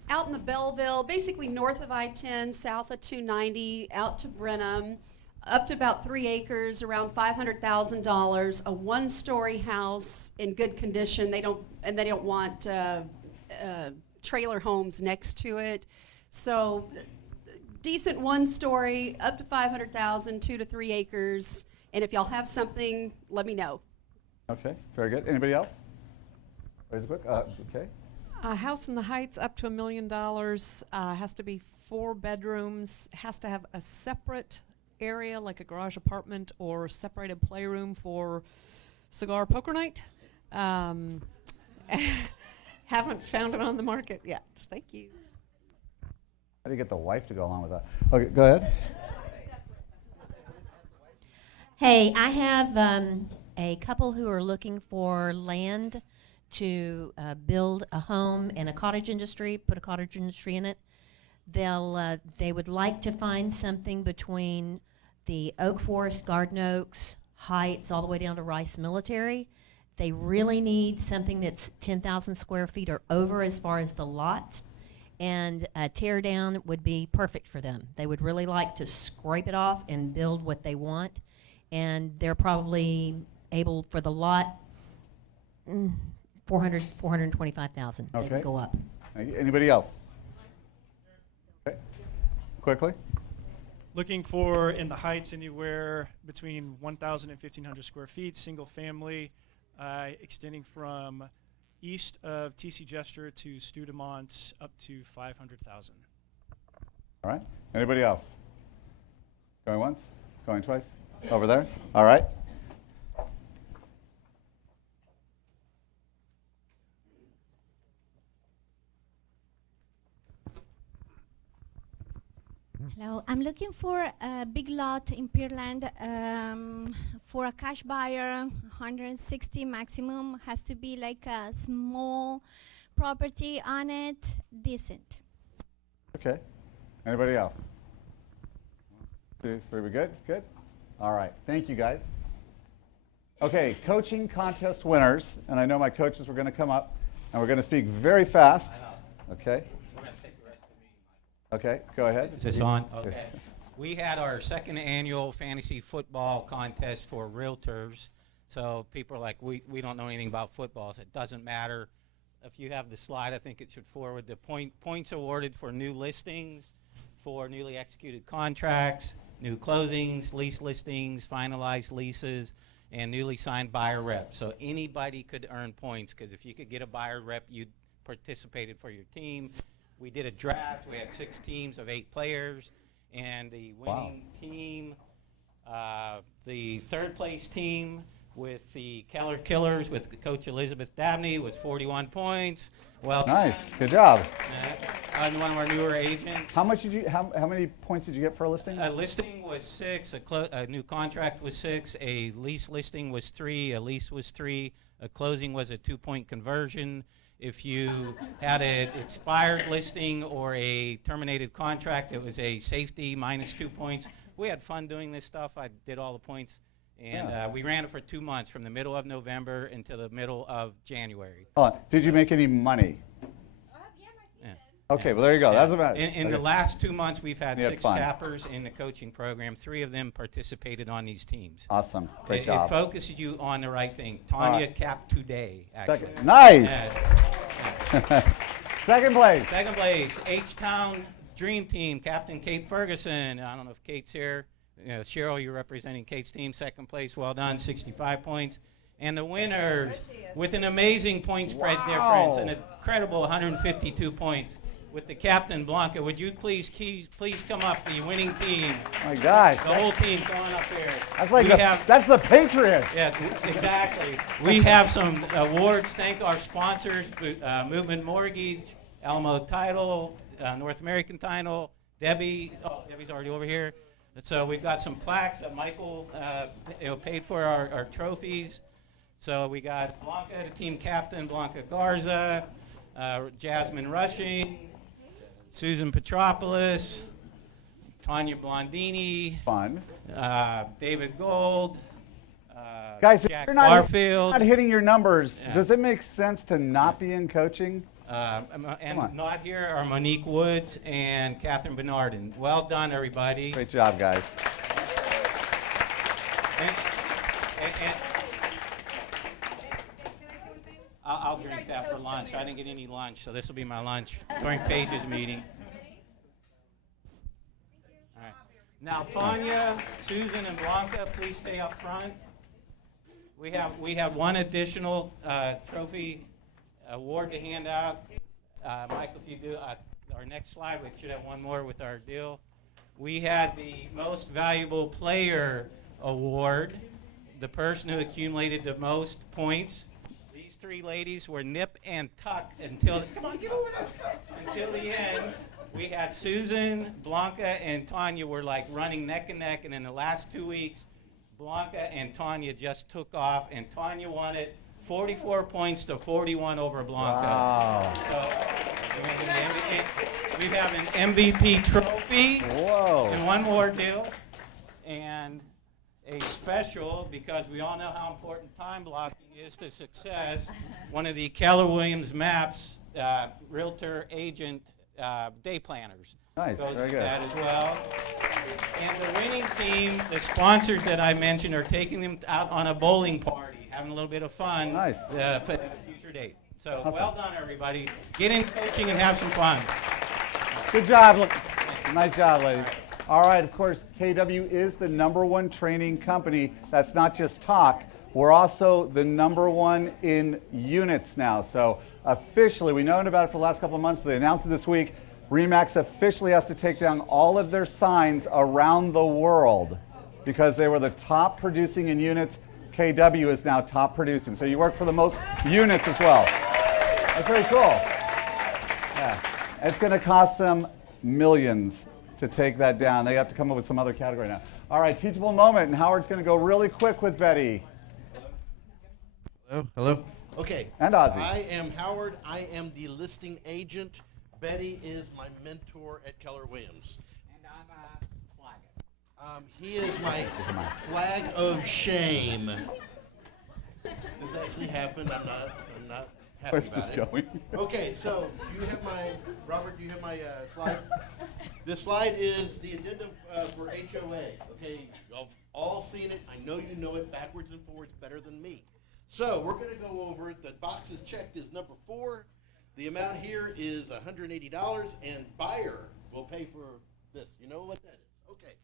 out in the Belleville, basically north of I-10, south of 290, out to Brenham, up to about 3 acres, around $500,000, a 1-story house in good condition. They don't want trailer homes next to it. So decent 1-story, up to $500,000, 2 to 3 acres. And if y'all have something, let me know. Okay, very good. Anybody else? Raise a quick. Okay. A house in the Heights up to $1 million, has to be 4 bedrooms, has to have a separate area like a garage apartment or separated playroom for cigar poker night. Haven't found it on the market yet. Thank you. How do you get the wife to go along with that? Okay, go ahead. Hey, I have a couple who are looking for land to build a home and a cottage industry, put a cottage industry in it. They would like to find something between the Oak Forest, Garden Oaks, Heights, all the way down to Rice Military. They really need something that's 10,000 square feet or over as far as the lot, and a tear down would be perfect for them. They would really like to scrape it off and build what they want, and they're probably able for the lot, 425,000. Okay. They would go up. Thank you. Anybody else? Okay. Quickly. Looking for in the Heights anywhere between 1,000 and 1,500 square feet, single family, extending from east of TC Jester to Studemont up to 500,000. All right. Anybody else? Going once? Going twice? Over there? All right. Hello, I'm looking for a big lot in Pearland for a cash buyer, 160 maximum. Has to be like a small property on it, decent. Okay. Anybody else? 2, 3, we good? Good? All right. Thank you, guys. Okay, coaching contest winners, and I know my coaches were going to come up, and we're going to speak very fast. Okay. Okay, go ahead. Is this on? Okay. We had our second annual fantasy football contest for realtors. So people are like, we don't know anything about football. So it doesn't matter. If you have the slide, I think it should forward the points awarded for new listings, for newly executed contracts, new closings, lease listings, finalized leases, and newly signed buyer rep. So anybody could earn points, because if you could get a buyer rep, you participated for your team. We did a draft. We had 6 teams of 8 players, and the winning team, the third place team with the Keller Killers with Coach Elizabeth Dabney was 41 points. Well, nice, good job. One of our newer agents. How much did you? How many points did you get per listing? A listing was 6. A new contract was 6. A lease listing was 3. A lease was 3. A closing was a 2-point conversion. If you had an expired listing or a terminated contract, it was a safety minus 2 points. We had fun doing this stuff. I did all the points. And we ran it for 2 months, from the middle of November until the middle of January. Did you make any money? Yeah. Okay, well there you go. Yeah. That's about it. In the last 2 months, we've had 6 fun. cappers in the coaching program. 3 of them participated on these teams. Awesome, great It job. focuses you on the right thing. Tanya capped today, actually. Second. Nice. Yeah. Second place. Second place, H-Town Dream Team, Captain Kate Ferguson. I don't know if Kate's here. Cheryl, you're representing Kate's team. Second place, well done, 65 points. And the winners, with an amazing point spread difference, an incredible 152 points, with the captain, Blanca. Would you please come up, the winning team? My gosh. The whole team going up here. That's like that's the Patriots. Yeah, exactly. We have some awards. Thank our sponsors, Movement Mortgage, Alamo Title, North American Title, Debbie. Oh, Debbie's already over here. So we've got some plaques that Michael paid for our trophies. So we got Blanca, the team captain, Blanca Garza, Jasmine Rushing, Susan Petropoulos, Tanya Blondini, fun, David Gold, guys, if Jack you're Barfield. not hitting your numbers, Yeah. does it make sense to not be in coaching? And not here are Monique Woods and Catherine Bernardin. Well done, everybody. Great job, guys. And I'll drink that for lunch. I didn't get any lunch, so this will be my lunch during Paige's meeting. All right. Now, Tanya, Susan, and Blanca, please stay up front. We have one additional trophy award to hand out. Michael, if you do our next slide, we should have one more with our deal. We had the most valuable player award, the person who accumulated the most points. These 3 ladies were nip and tuck until, come on, get over there, until the end. We had Susan, Blanca, and Tanya were like running neck and neck, and in the last 2 weeks, Blanca and Tanya just took off, and Tanya won it 44 points to 41 over Blanca. Wow. So we have an MVP trophy. Whoa. And one more deal. And a special, because we all know how important time blocking is to success, one of the Keller Williams Maps realtor agent day planners. Nice, Goes very with good. that as well. And the winning team, the sponsors that I mentioned, are taking them out on a bowling party, having a little bit of fun Nice. for a future date. So well done, everybody. Get in coaching and have some fun. Good job. Look, nice job, ladies. All right, of course, KW is the #1 training company. That's not just talk. We're also the #1 in units now. So officially, we've known about it for the last couple of months, but they announced it this week. RE/MAX officially has to take down all of their signs around the world because they were the top producing in units. KW is now top producing. So you work for the most units as well. That's very cool. Yeah. It's going to cost them millions to take that down. They have to come up with some other category now. All right, teachable moment, and Howard's going to go really quick with Betty. Hello, hello. Okay. And Ozzy. I am Howard. I am the listing agent. Betty is my mentor at Keller Williams. And I'm Flag. He is my flag of shame. This actually happened. I'm not happy Where's about this it. going? Okay, so you have my Robert. Do you have my slide? This slide is the addendum for HOA. Okay, y'all all seen it. I know you know it backwards and forwards better than me. So we're going to go over it. The box is checked as number 4. The amount here is $180, and buyer will pay for this. You know what that is? Okay.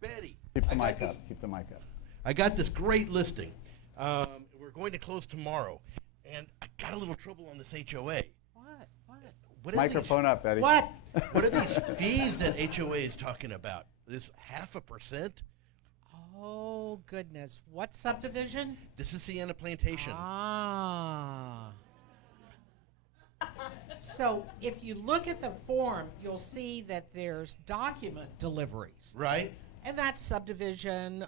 Betty. Keep the mic up. Keep the mic up. I got this great listing. We're going to close tomorrow, and I got a little trouble on this HOA. What are Microphone up, Betty. What are these fees that HOA is talking about? This 0.5%? Oh, goodness. What subdivision? This is Sienna Plantation. Ah. So if you look at the form, you'll see that there's document deliveries. Right. And that's subdivision,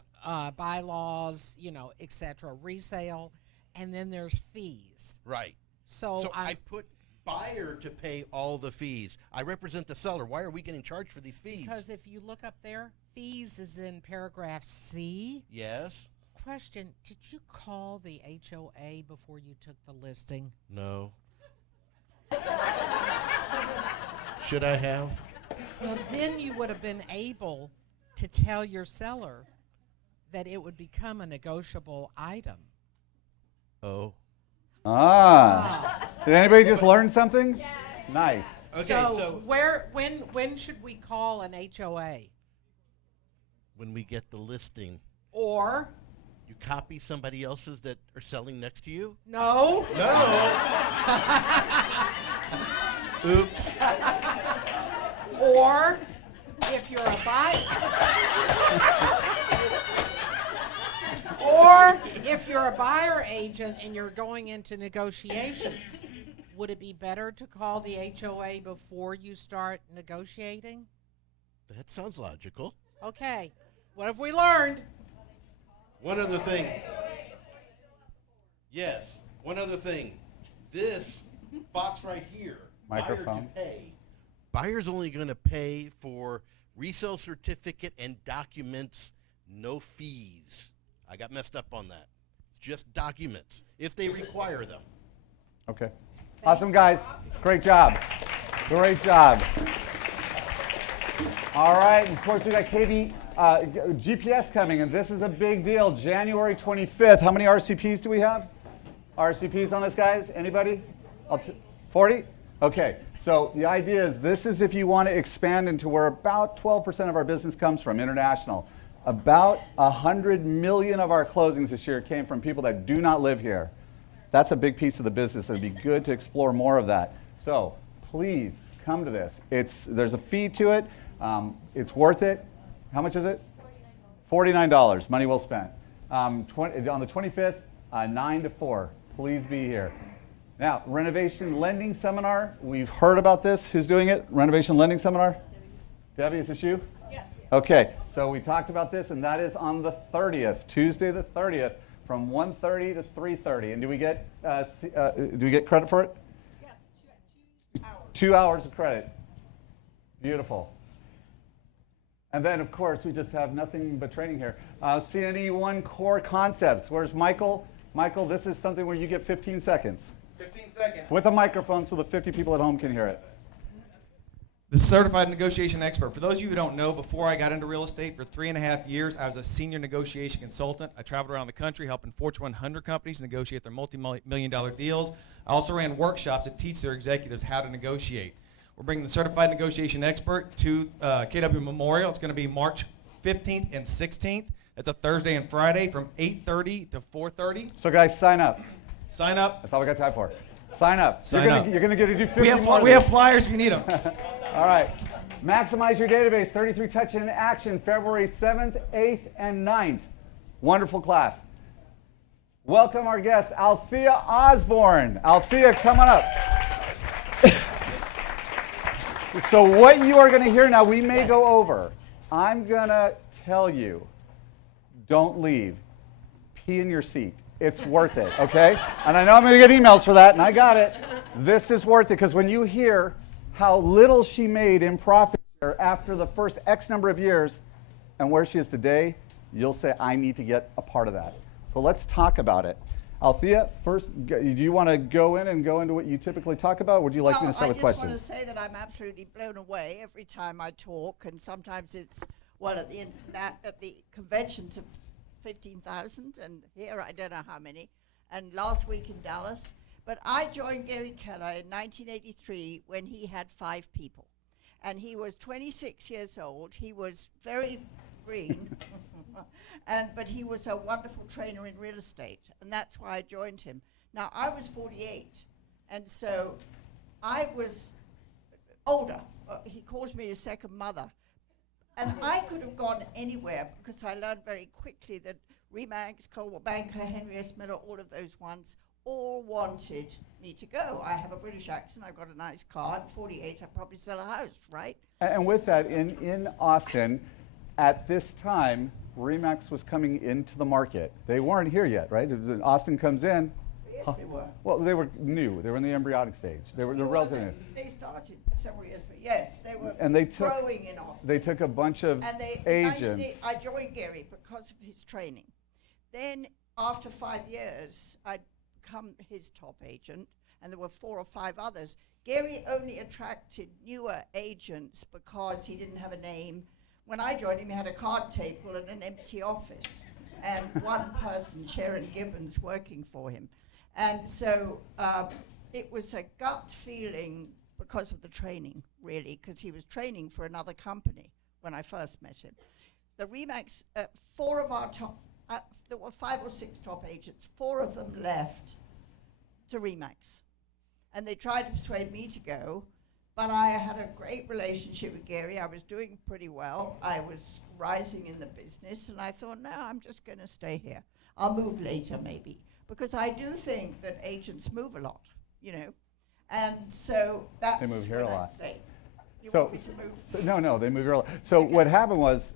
bylaws, et cetera, resale, and then there's fees. Right. So I put buyer to pay all the fees. I represent the seller. Why are we getting charged for these fees? Because if you look up there, fees is in paragraph C. Yes. Question, did you call the HOA before you took the listing? No. Should I have? Well, then you would have been able to tell your seller that it would become a negotiable item. Oh. Did anybody just learn something? Yeah. Nice. Okay, so when should we call an HOA? When we get the listing. Or? You copy somebody else's that are selling next to you? No. No. Oops. Or if you're a buyer. Or if you're a buyer agent and you're going into negotiations, would it be better to call the HOA before you start negotiating? That sounds logical. Okay. What have we learned? One other thing. Yes. One other thing. This box right here. Microphone. Buyer to pay. Buyer's only going to pay for resale certificate and documents, no fees. I got messed up on that. It's just documents, if they require them. Okay. Awesome, guys. Great job. Great job. All right. Of course, we got GPS coming, and this is a big deal. January 25th. How many RCPs do we have? RCPs on this, guys? Anybody? 40? Okay. So the idea is this is if you want to expand into where about 12% of our business comes from, international. About 100 million of our closings this year came from people that do not live here. That's a big piece of the business. It'd be good to explore more of that. So please come to this. There's a fee to it. It's worth it. How much is it? $49. Money well spent. On the 25th, 9 to 4. Please be here. Now, renovation lending seminar. We've heard about this. Who's doing it? Renovation lending seminar? Debbie, is this you? Yes. Okay, so we talked about this, and that is on the 30th, Tuesday the 30th, from 1:30 to 3:30. And do we get credit for it? Yes, 2 hours. 2 hours of credit. Beautiful. And then, of course, we just have nothing but training here. CNE1 core concepts. Where's Michael? Michael, this is something where you get 15 seconds. 15 seconds. With a microphone so the 50 people at home can hear it. The certified negotiation expert. For those of you who don't know, before I got into real estate for 3.5 years, I was a senior negotiation consultant. I traveled around the country helping Fortune 100 companies negotiate their multi-million-dollar deals. I also ran workshops that teach their executives how to negotiate. We're bringing the certified negotiation expert to KW Memorial. It's going to be March 15th and 16th. That's a Thursday and Friday from 8:30 to 4:30. So guys, sign up. Sign up. That's all we got time for. Sign up. Sign up. You're going to get to do 50 We have, more. we have flyers if you need them. All right. Maximize your database. 33 Touch in Action, February 7th, 8th, and 9th. Wonderful class. Welcome our guest, Althea Osborn. Althea, come on up. So what you are going to hear now, we may go over. I'm going to tell you, don't leave. Pee in your seat. It's worth it, okay? And I know I'm going to get emails for that, and I got it. This is worth it, because when you hear how little she made in profit after the first X number of years and where she is today, you'll say, I need to get a part of that. So let's talk about it. Althea, first, do you want to go into what you typically talk about, or would you like me to start with questions? I just want to say that I'm absolutely blown away every time I talk, and sometimes it's, well, at the conventions of 15,000, and here I don't know how many, and last week in Dallas. But I joined Gary Keller in 1983 when he had 5 people, and he was 26 years old. He was very green, but he was a wonderful trainer in real estate, and that's why I joined him. Now, I was 48, and so I was older. He calls me his second mother. And I could have gone anywhere because I learned very quickly that Remax, Coldwell Banker, Henry S. Miller, all of those ones, all wanted me to go. I have a British accent, I've got a nice car, I'm 48, I'd probably sell a house, right? And with that, in Austin, at this time, Remax was coming into the market. They weren't here yet, right? Austin comes in. Yes, they were. Well, they were new. They were in the embryonic stage. They were relatively new. They started several years, but yes, they were growing in Austin. They took a bunch of agents. I joined Gary because of his training. Then, after 5 years, I'd become his top agent, and there were 4 or 5 others. Gary only attracted newer agents because he didn't have a name. When I joined him, he had a card table and an empty office, and one person, Sharon Gibbons, working for him. And so it was a gut feeling because of the training, really, because he was training for another company when I first met him. The Remax, 4 of our top, there were 5 or 6 top agents, 4 of them left to Remax. And they tried to persuade me to go, but I had a great relationship with Gary. I was doing pretty well. I was rising in the business, and I thought, no, I'm just going to stay here. I'll move later, maybe. Because I do think that agents move a lot, you know, and so that's They move here a lot. You want me to move? No, they move here a lot. So what happened was,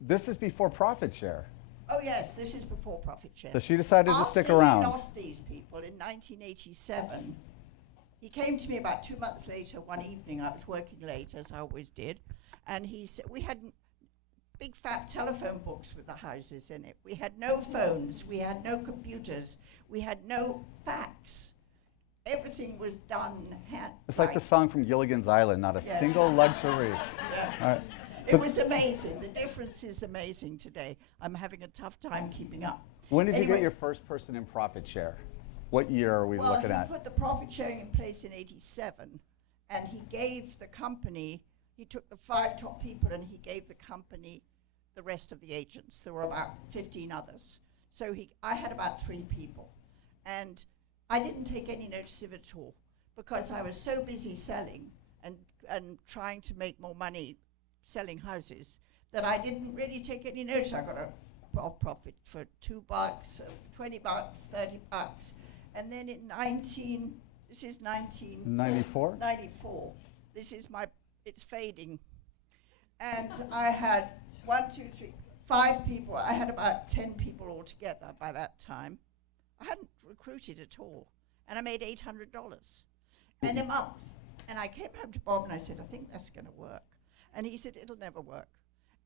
this is before profit share. Oh yes, this is before profit share. So she decided to stick around. After he lost these people in 1987, he came to me about 2 months later one evening. I was working late, as I always did, and he said, we had big fat telephone books with the houses in it. We had no phones, we had no computers, we had no fax. Everything was done hand. It's like the song from Gilligan's Island, not a single luxury. Yes. All right. It was amazing. The difference is amazing today. I'm having a tough time keeping up. When did you get your first person in profit share? What year are we looking at? Well, he put the profit sharing in place in '87, and he gave the company, he took the 5 top people and he gave the company the rest of the agents. There were about 15 others. So I had about 3 people. And I didn't take any notice of it at all because I was so busy selling and trying to make more money selling houses that I didn't really take any notice. I got a profit for $2, $20, $30. And then in 94? 94. This is it's fading. And I had 1, 2, 3, 5 people. I had about 10 people altogether by that time. I hadn't recruited at all. And I made $800 in a month. And I came home to Bob and I said, I think that's going to work. And he said, it'll never work.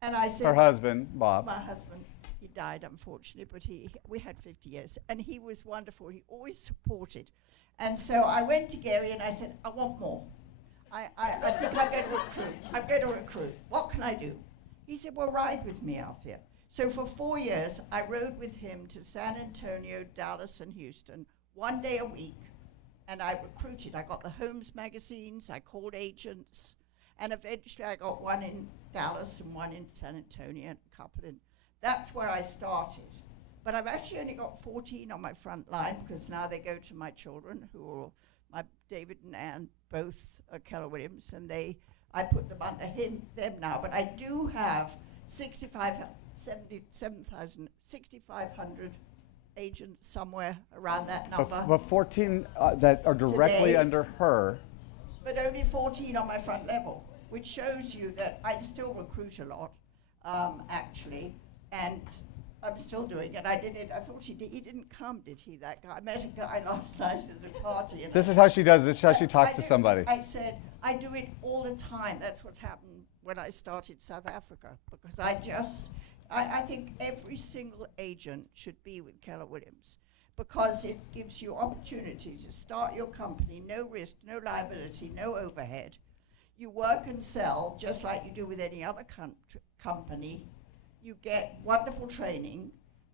And I said, her husband, Bob. My husband, he died unfortunately, but we had 50 years. And he was wonderful. He always supported. And so I went to Gary and I said, I want more. I think I'm going to recruit. I'm going to recruit. What can I do? He said, well, ride with me, Althea. So for 4 years, I rode with him to San Antonio, Dallas, and Houston, 1 day a week. And I recruited. I got the Homes magazines. I called agents. And eventually I got 1 in Dallas and 1 in San Antonio and a couple in. That's where I started. But I've actually only got 14 on my front line because now they go to my children, who are my David and Ann, both are Keller Williams, and I put them under them now. But I do have 6,500 agents somewhere around that number. But 14 that are directly today, under her. But only 14 on my front level, which shows you that I still recruit a lot, actually, and I'm still doing it. I did it. I thought he didn't come, did he? That guy. I met a guy last night at a party. And This is how she does. This is how she talks to somebody. I said, I do it all the time. That's what's happened when I started South Africa, because I think every single agent should be with Keller Williams, because it gives you opportunity to start your company, no risk, no liability, no overhead. You work and sell just like you do with any other company. You get wonderful training,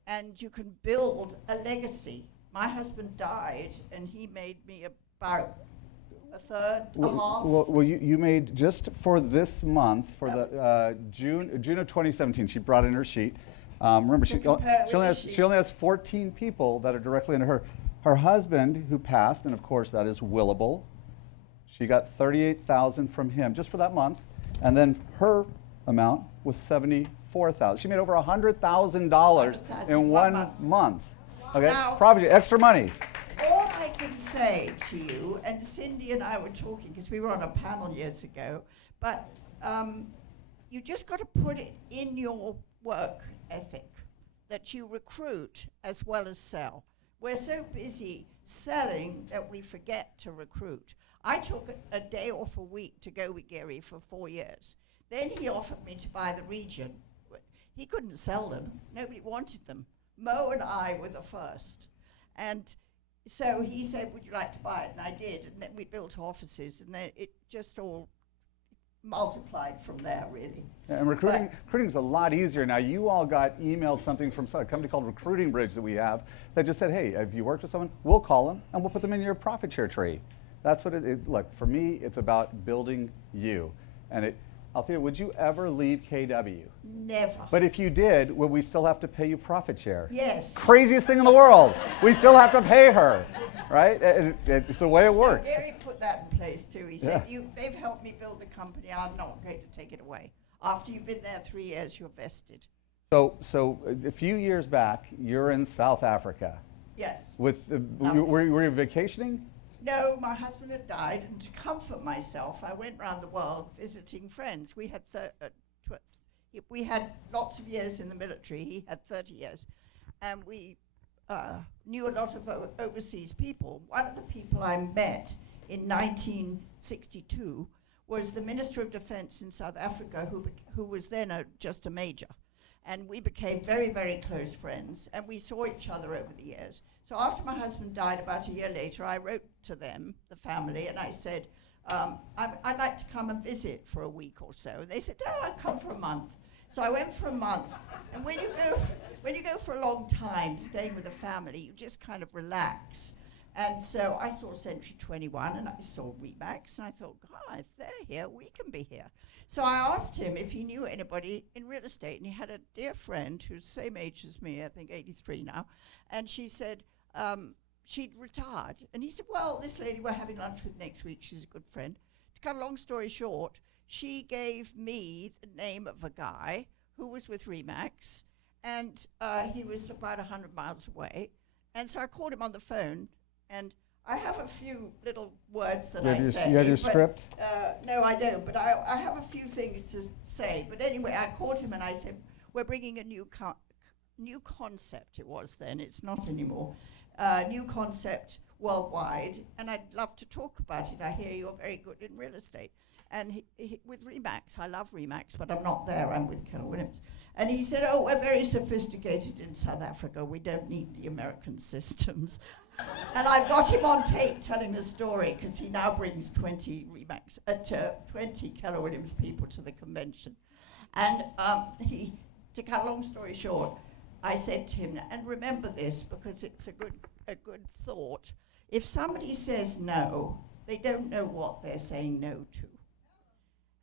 and you can build a legacy. My husband died, and he made me about a third, a half. Well, you made, just for this month, for the June of 2017, she brought in her sheet. Remember, she only has 14 people that are directly under her. Her husband, who passed, and of course that is willable, she got $38,000 from him just for that month, and then her amount was $74,000. She made over $100,000 in one month. Okay, Now, probably extra money. all I can say to you, and Cindy and I were talking because we were on a panel years ago, but you just got to put it in your work ethic that you recruit as well as sell. We're so busy selling that we forget to recruit. I took a day off a week to go with Gary for 4 years. Then he offered me to buy the region. He couldn't sell them. Nobody wanted them. Mo and I were the first. And so he said, would you like to buy it? And I did. And then we built offices, and then it just all multiplied from there, really. Yeah, and recruiting's a lot easier now. You all got emailed something from a company called Recruiting Bridge that we have that just said, hey, if you worked with someone, we'll call them and we'll put them in your profit share tree. That's what look, for me, it's about building you. And Althea, would you ever leave KW? Never. But if you did, would we still have to pay you profit share? Yes. Craziest thing in the world. We still have to pay her, right? It's the way it works. Gary put that in place too. He said, they've helped me build the company. I'm not going to take it away. After you've been there 3 years, you're vested. So a few years back, you're in South Africa. Yes. Were you vacationing? No, my husband had died, and to comfort myself, I went around the world visiting friends. We had lots of years in the military. He had 30 years, and we knew a lot of overseas people. One of the people I met in 1962 was the Minister of Defense in South Africa, who was then just a major. And we became very, very close friends, and we saw each other over the years. So after my husband died, about a year later, I wrote to them, the family, and I said, I'd like to come and visit for a week or so. They said, no, I'll come for a month. So I went for a month. And when you go for a long time, staying with a family, you just kind of relax. And so I saw Century 21, and I saw Remax, and I thought, God, if they're here, we can be here. So I asked him if he knew anybody in real estate, and he had a dear friend who's the same age as me, I think 83 now, and she said she'd retired. And he said, well, this lady we're having lunch with next week, she's a good friend. To cut a long story short, she gave me the name of a guy who was with Remax, and he was about 100 miles away. And so I called him on the phone, and I have a few little words that I say. You have your script? No, I don't, but I have a few things to say. But anyway, I called him and I said, we're bringing a new concept, it was then, it's not anymore, new concept worldwide, and I'd love to talk about it. I hear you're very good in real estate. And with Remax, I love Remax, but I'm not there, I'm with Keller Williams. And he said, oh, we're very sophisticated in South Africa, we don't need the American systems. And I've got him on tape telling the story, because he now brings 20 Remax, 20 Keller Williams people to the convention. And to cut a long story short, I said to him, and remember this, because it's a good thought, if somebody says no, they don't know what they're saying no to.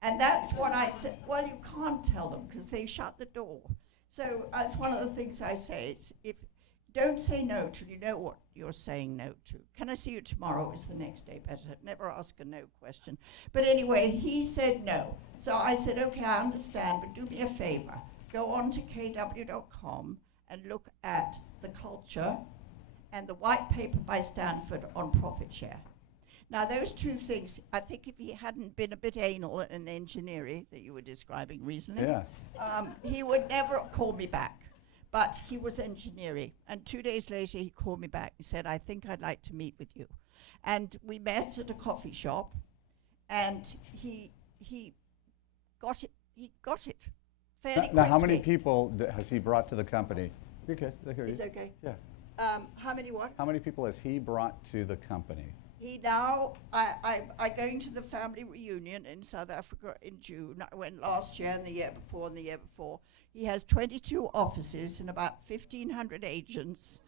And that's what I said, well, you can't tell them because they shut the door. So that's one of the things I say, is don't say no till you know what you're saying no to. Can I see you tomorrow? Is the next day better? Never ask a no question. But anyway, he said no. So I said, okay, I understand, but do me a favor. Go on to kw.com and look at the culture and the white paper by Stanford on profit share. Now, those two things, I think if he hadn't been a bit anal and engineering that you were describing recently, he would never call me back. But he was engineering. And 2 days later, he called me back and said, I think I'd like to meet with you. And we met at a coffee shop, and he got it. He got it fairly quickly. Now, how many people has he brought to the company? You're good. It's okay. Yeah. How many what? How many people has he brought to the company? He now, I going to the family reunion in South Africa in June. I went last year and the year before and the year before. He has 22 offices and about 1,500 agents.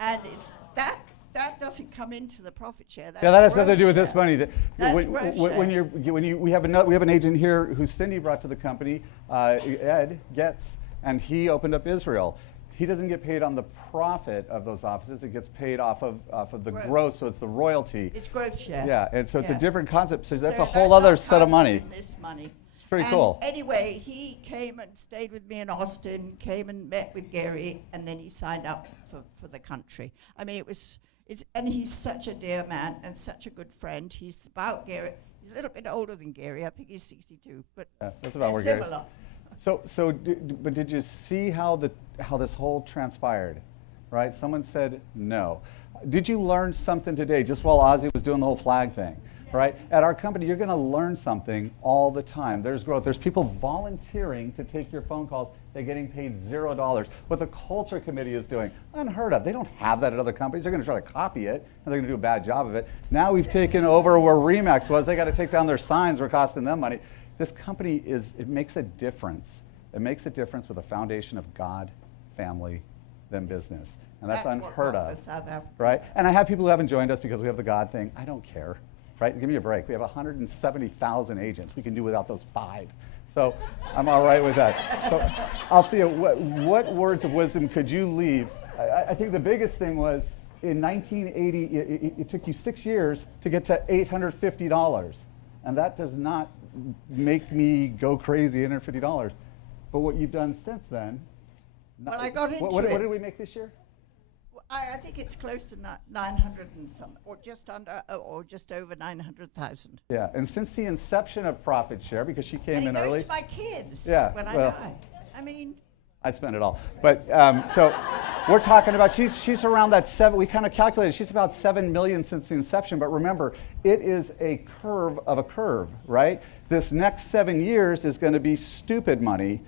And it's that doesn't come into the profit share. That's Yeah, that has nothing to do with share. this money. That's We have an agent here who Cindy brought to the company, Ed Getz, and he opened up Israel. He doesn't get paid on the profit of those offices. It gets paid off of the growth, so it's the royalty. It's growth share. Yeah, and so it's a different concept. So that's So a whole other set of money. in this money. It's pretty And cool. Anyway, he came and stayed with me in Austin, came and met with Gary, and then he signed up for the country. I mean, and he's such a dear man and such a good friend. He's about Gary. He's a little bit older than Gary. I think he's 62, but Yeah, that's about they're where Gary is. similar. But did you see how this whole transpired, right? Someone said no. Did you learn something today, just while Ozzy was doing the whole flag thing, right? At our company, you're going to learn something all the time. There's growth. There's people volunteering to take your phone calls. They're getting paid $0. What the culture committee is doing, unheard of. They don't have that at other companies. They're going to try to copy it, and they're going to do a bad job of it. Now we've taken over where Remax was. They got to take down their signs. We're costing them money. This company it makes a difference. It makes a difference with a foundation of God, family, then business. And that's unheard of, right? And I have people who haven't joined us because we have the God thing. I don't care, right? Give me a break. We have 170,000 agents. We can do without those 5. So I'm all right with that. So Althea, what words of wisdom could you leave? I think the biggest thing was in 1980, it took you 6 years to get to $850. And that does not make me go crazy, $850. But what you've done since then. Well, I got into what it. did we make this year? I think it's close to 900 and some, or just under, or just over 900,000. Yeah, and since the inception of Profit Share, because she came in And it goes early. to my kids Yeah, when I well, die. I mean, I'd spend it all. But so we're talking about, she's around that 7, we kind of calculated, she's about 7 million since the inception. But remember, it is a curve of a curve, right? This next 7 years is going to be stupid money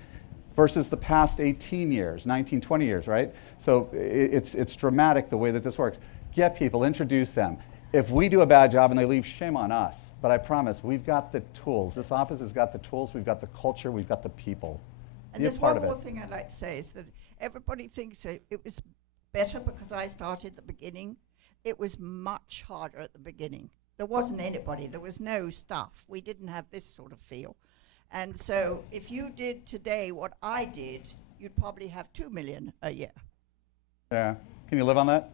versus the past 18 years, 19, 20 years, right? So it's dramatic the way that this works. Get people, introduce them. If we do a bad job and they leave, shame on us. But I promise, we've got the tools. This office has got the tools, we've got the culture, we've got the people. and there's one more thing I'd like to say is that everybody thinks it was better because I started at the beginning. It was much harder at the beginning. There wasn't anybody, there was no stuff. We didn't have this sort of feel. And so if you did today what I did, you'd probably have 2 million a year. Yeah, can you live on that?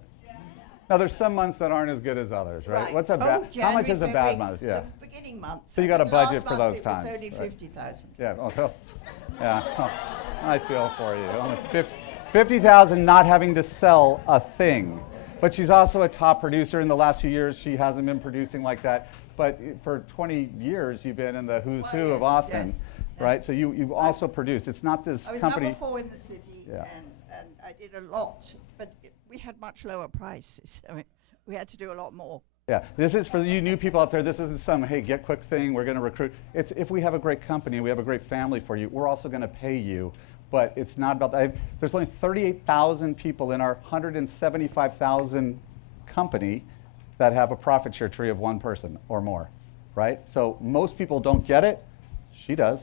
Now there's some months that aren't as good as others, right? What's a bad, how much is a bad month? Yeah. The beginning months. So you I got a think budget last for month those it times. was only right? 50,000. Yeah, yeah, I feel for you. Only 50,000 not having to sell a thing. But she's also a top producer. In the last few years, she hasn't been producing like that. But for 20 years, you've been in the who's who of Austin, right? So you've also produced. It's not this I was company. number 4 in the city, and I did a lot, but we had much lower prices. I mean, we had to do a lot more. Yeah, this is for you new people out there. This isn't some, hey, get quick thing, we're going to recruit. It's if we have a great company, we have a great family for you, we're also going to pay you. But it's not about that. There's only 38,000 people in our 175,000 company that have a profit share tree of 1 person or more, right? So most people don't get it. She does,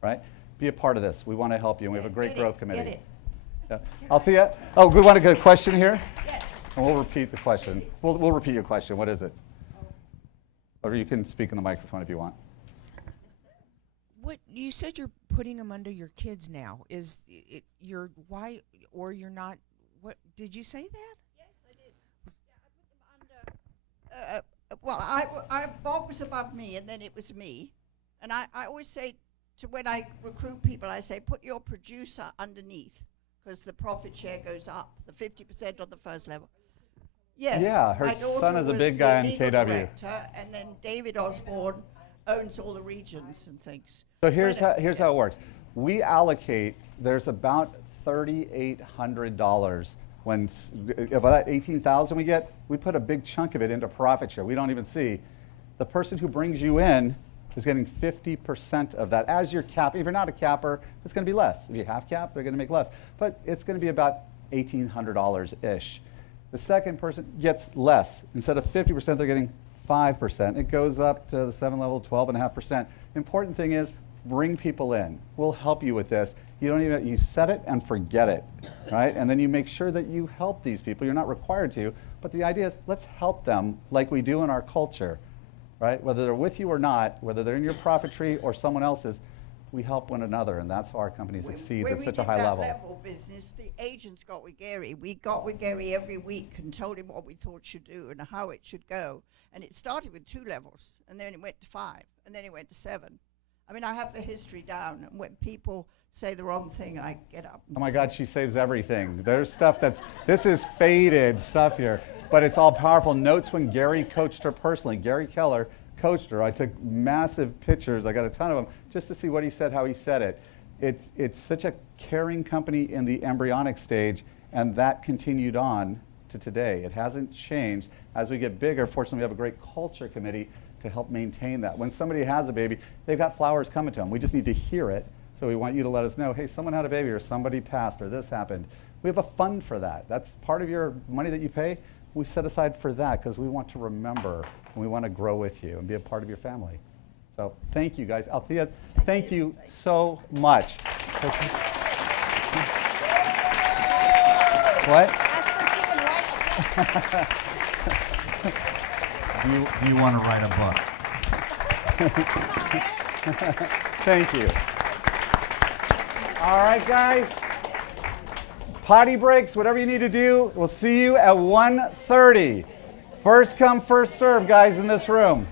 right? Be a part of this. We want to help you, and we have a great growth committee. Get it. Yeah. Althea, oh, we want to get a question here? Yes. And we'll repeat the question. We'll repeat your question. What is it? Or you can speak in the microphone if you want. What you said you're putting them under your kids now. Is it your why or you're not? What did you say that? Yes, I did. Yeah, I put them under. Well, Bob was above me, and then it was me. And I always say to when I recruit people, I say put your producer underneath because the profit share goes up, the 50% on the first level. Yes. Yeah, her son is a big guy in KW. Director, and then David Osborn owns all the regions and things. So here's how it works. We allocate, there's about $3,800 when, about that 18,000 we get, we put a big chunk of it into profit share. We don't even see. The person who brings you in is getting 50% of that. As your cap, if you're not a capper, it's going to be less. If you have cap, they're going to make less. But it's going to be about $1,800-ish. The second person gets less. Instead of 50%, they're getting 5%. It goes up to the 7 level, 12.5%. Important thing is, bring people in. We'll help you with this. You don't even, you set it and forget it, right? And then you make sure that you help these people. You're not required to, but the idea is let's help them like we do in our culture, right? Whether they're with you or not, whether they're in your profit tree or someone else's, we help one another, and that's how our company succeeds at such a high level. When we did that level business, the agents got with Gary. We got with Gary every week and told him what we thought should do and how it should go. And it started with 2 levels, and then it went to 5, and then it went to 7. I mean, I have the history down, and when people say the wrong thing, I get up. Oh my God, she saves everything. There's stuff this is faded stuff here, but it's all powerful. Notes when Gary coached her personally. Gary Keller coached her. I took massive pictures. I got a ton of them just to see what he said, how he said it. It's such a caring company in the embryonic stage, and that continued on to today. It hasn't changed. As we get bigger, fortunately, we have a great culture committee to help maintain that. When somebody has a baby, they've got flowers coming to them. We just need to hear it. So we want you to let us know, hey, someone had a baby, or somebody passed, or this happened. We have a fund for that. That's part of your money that you pay. We set aside for that because we want to remember, and we want to grow with you and be a part of your family. So thank you, guys. Althea, thank you so much. What? Do you want to write a book? Thank you. All right, guys. Potty breaks, whatever you need to do. We'll see you at 1:30. First come, first serve, guys, in this room.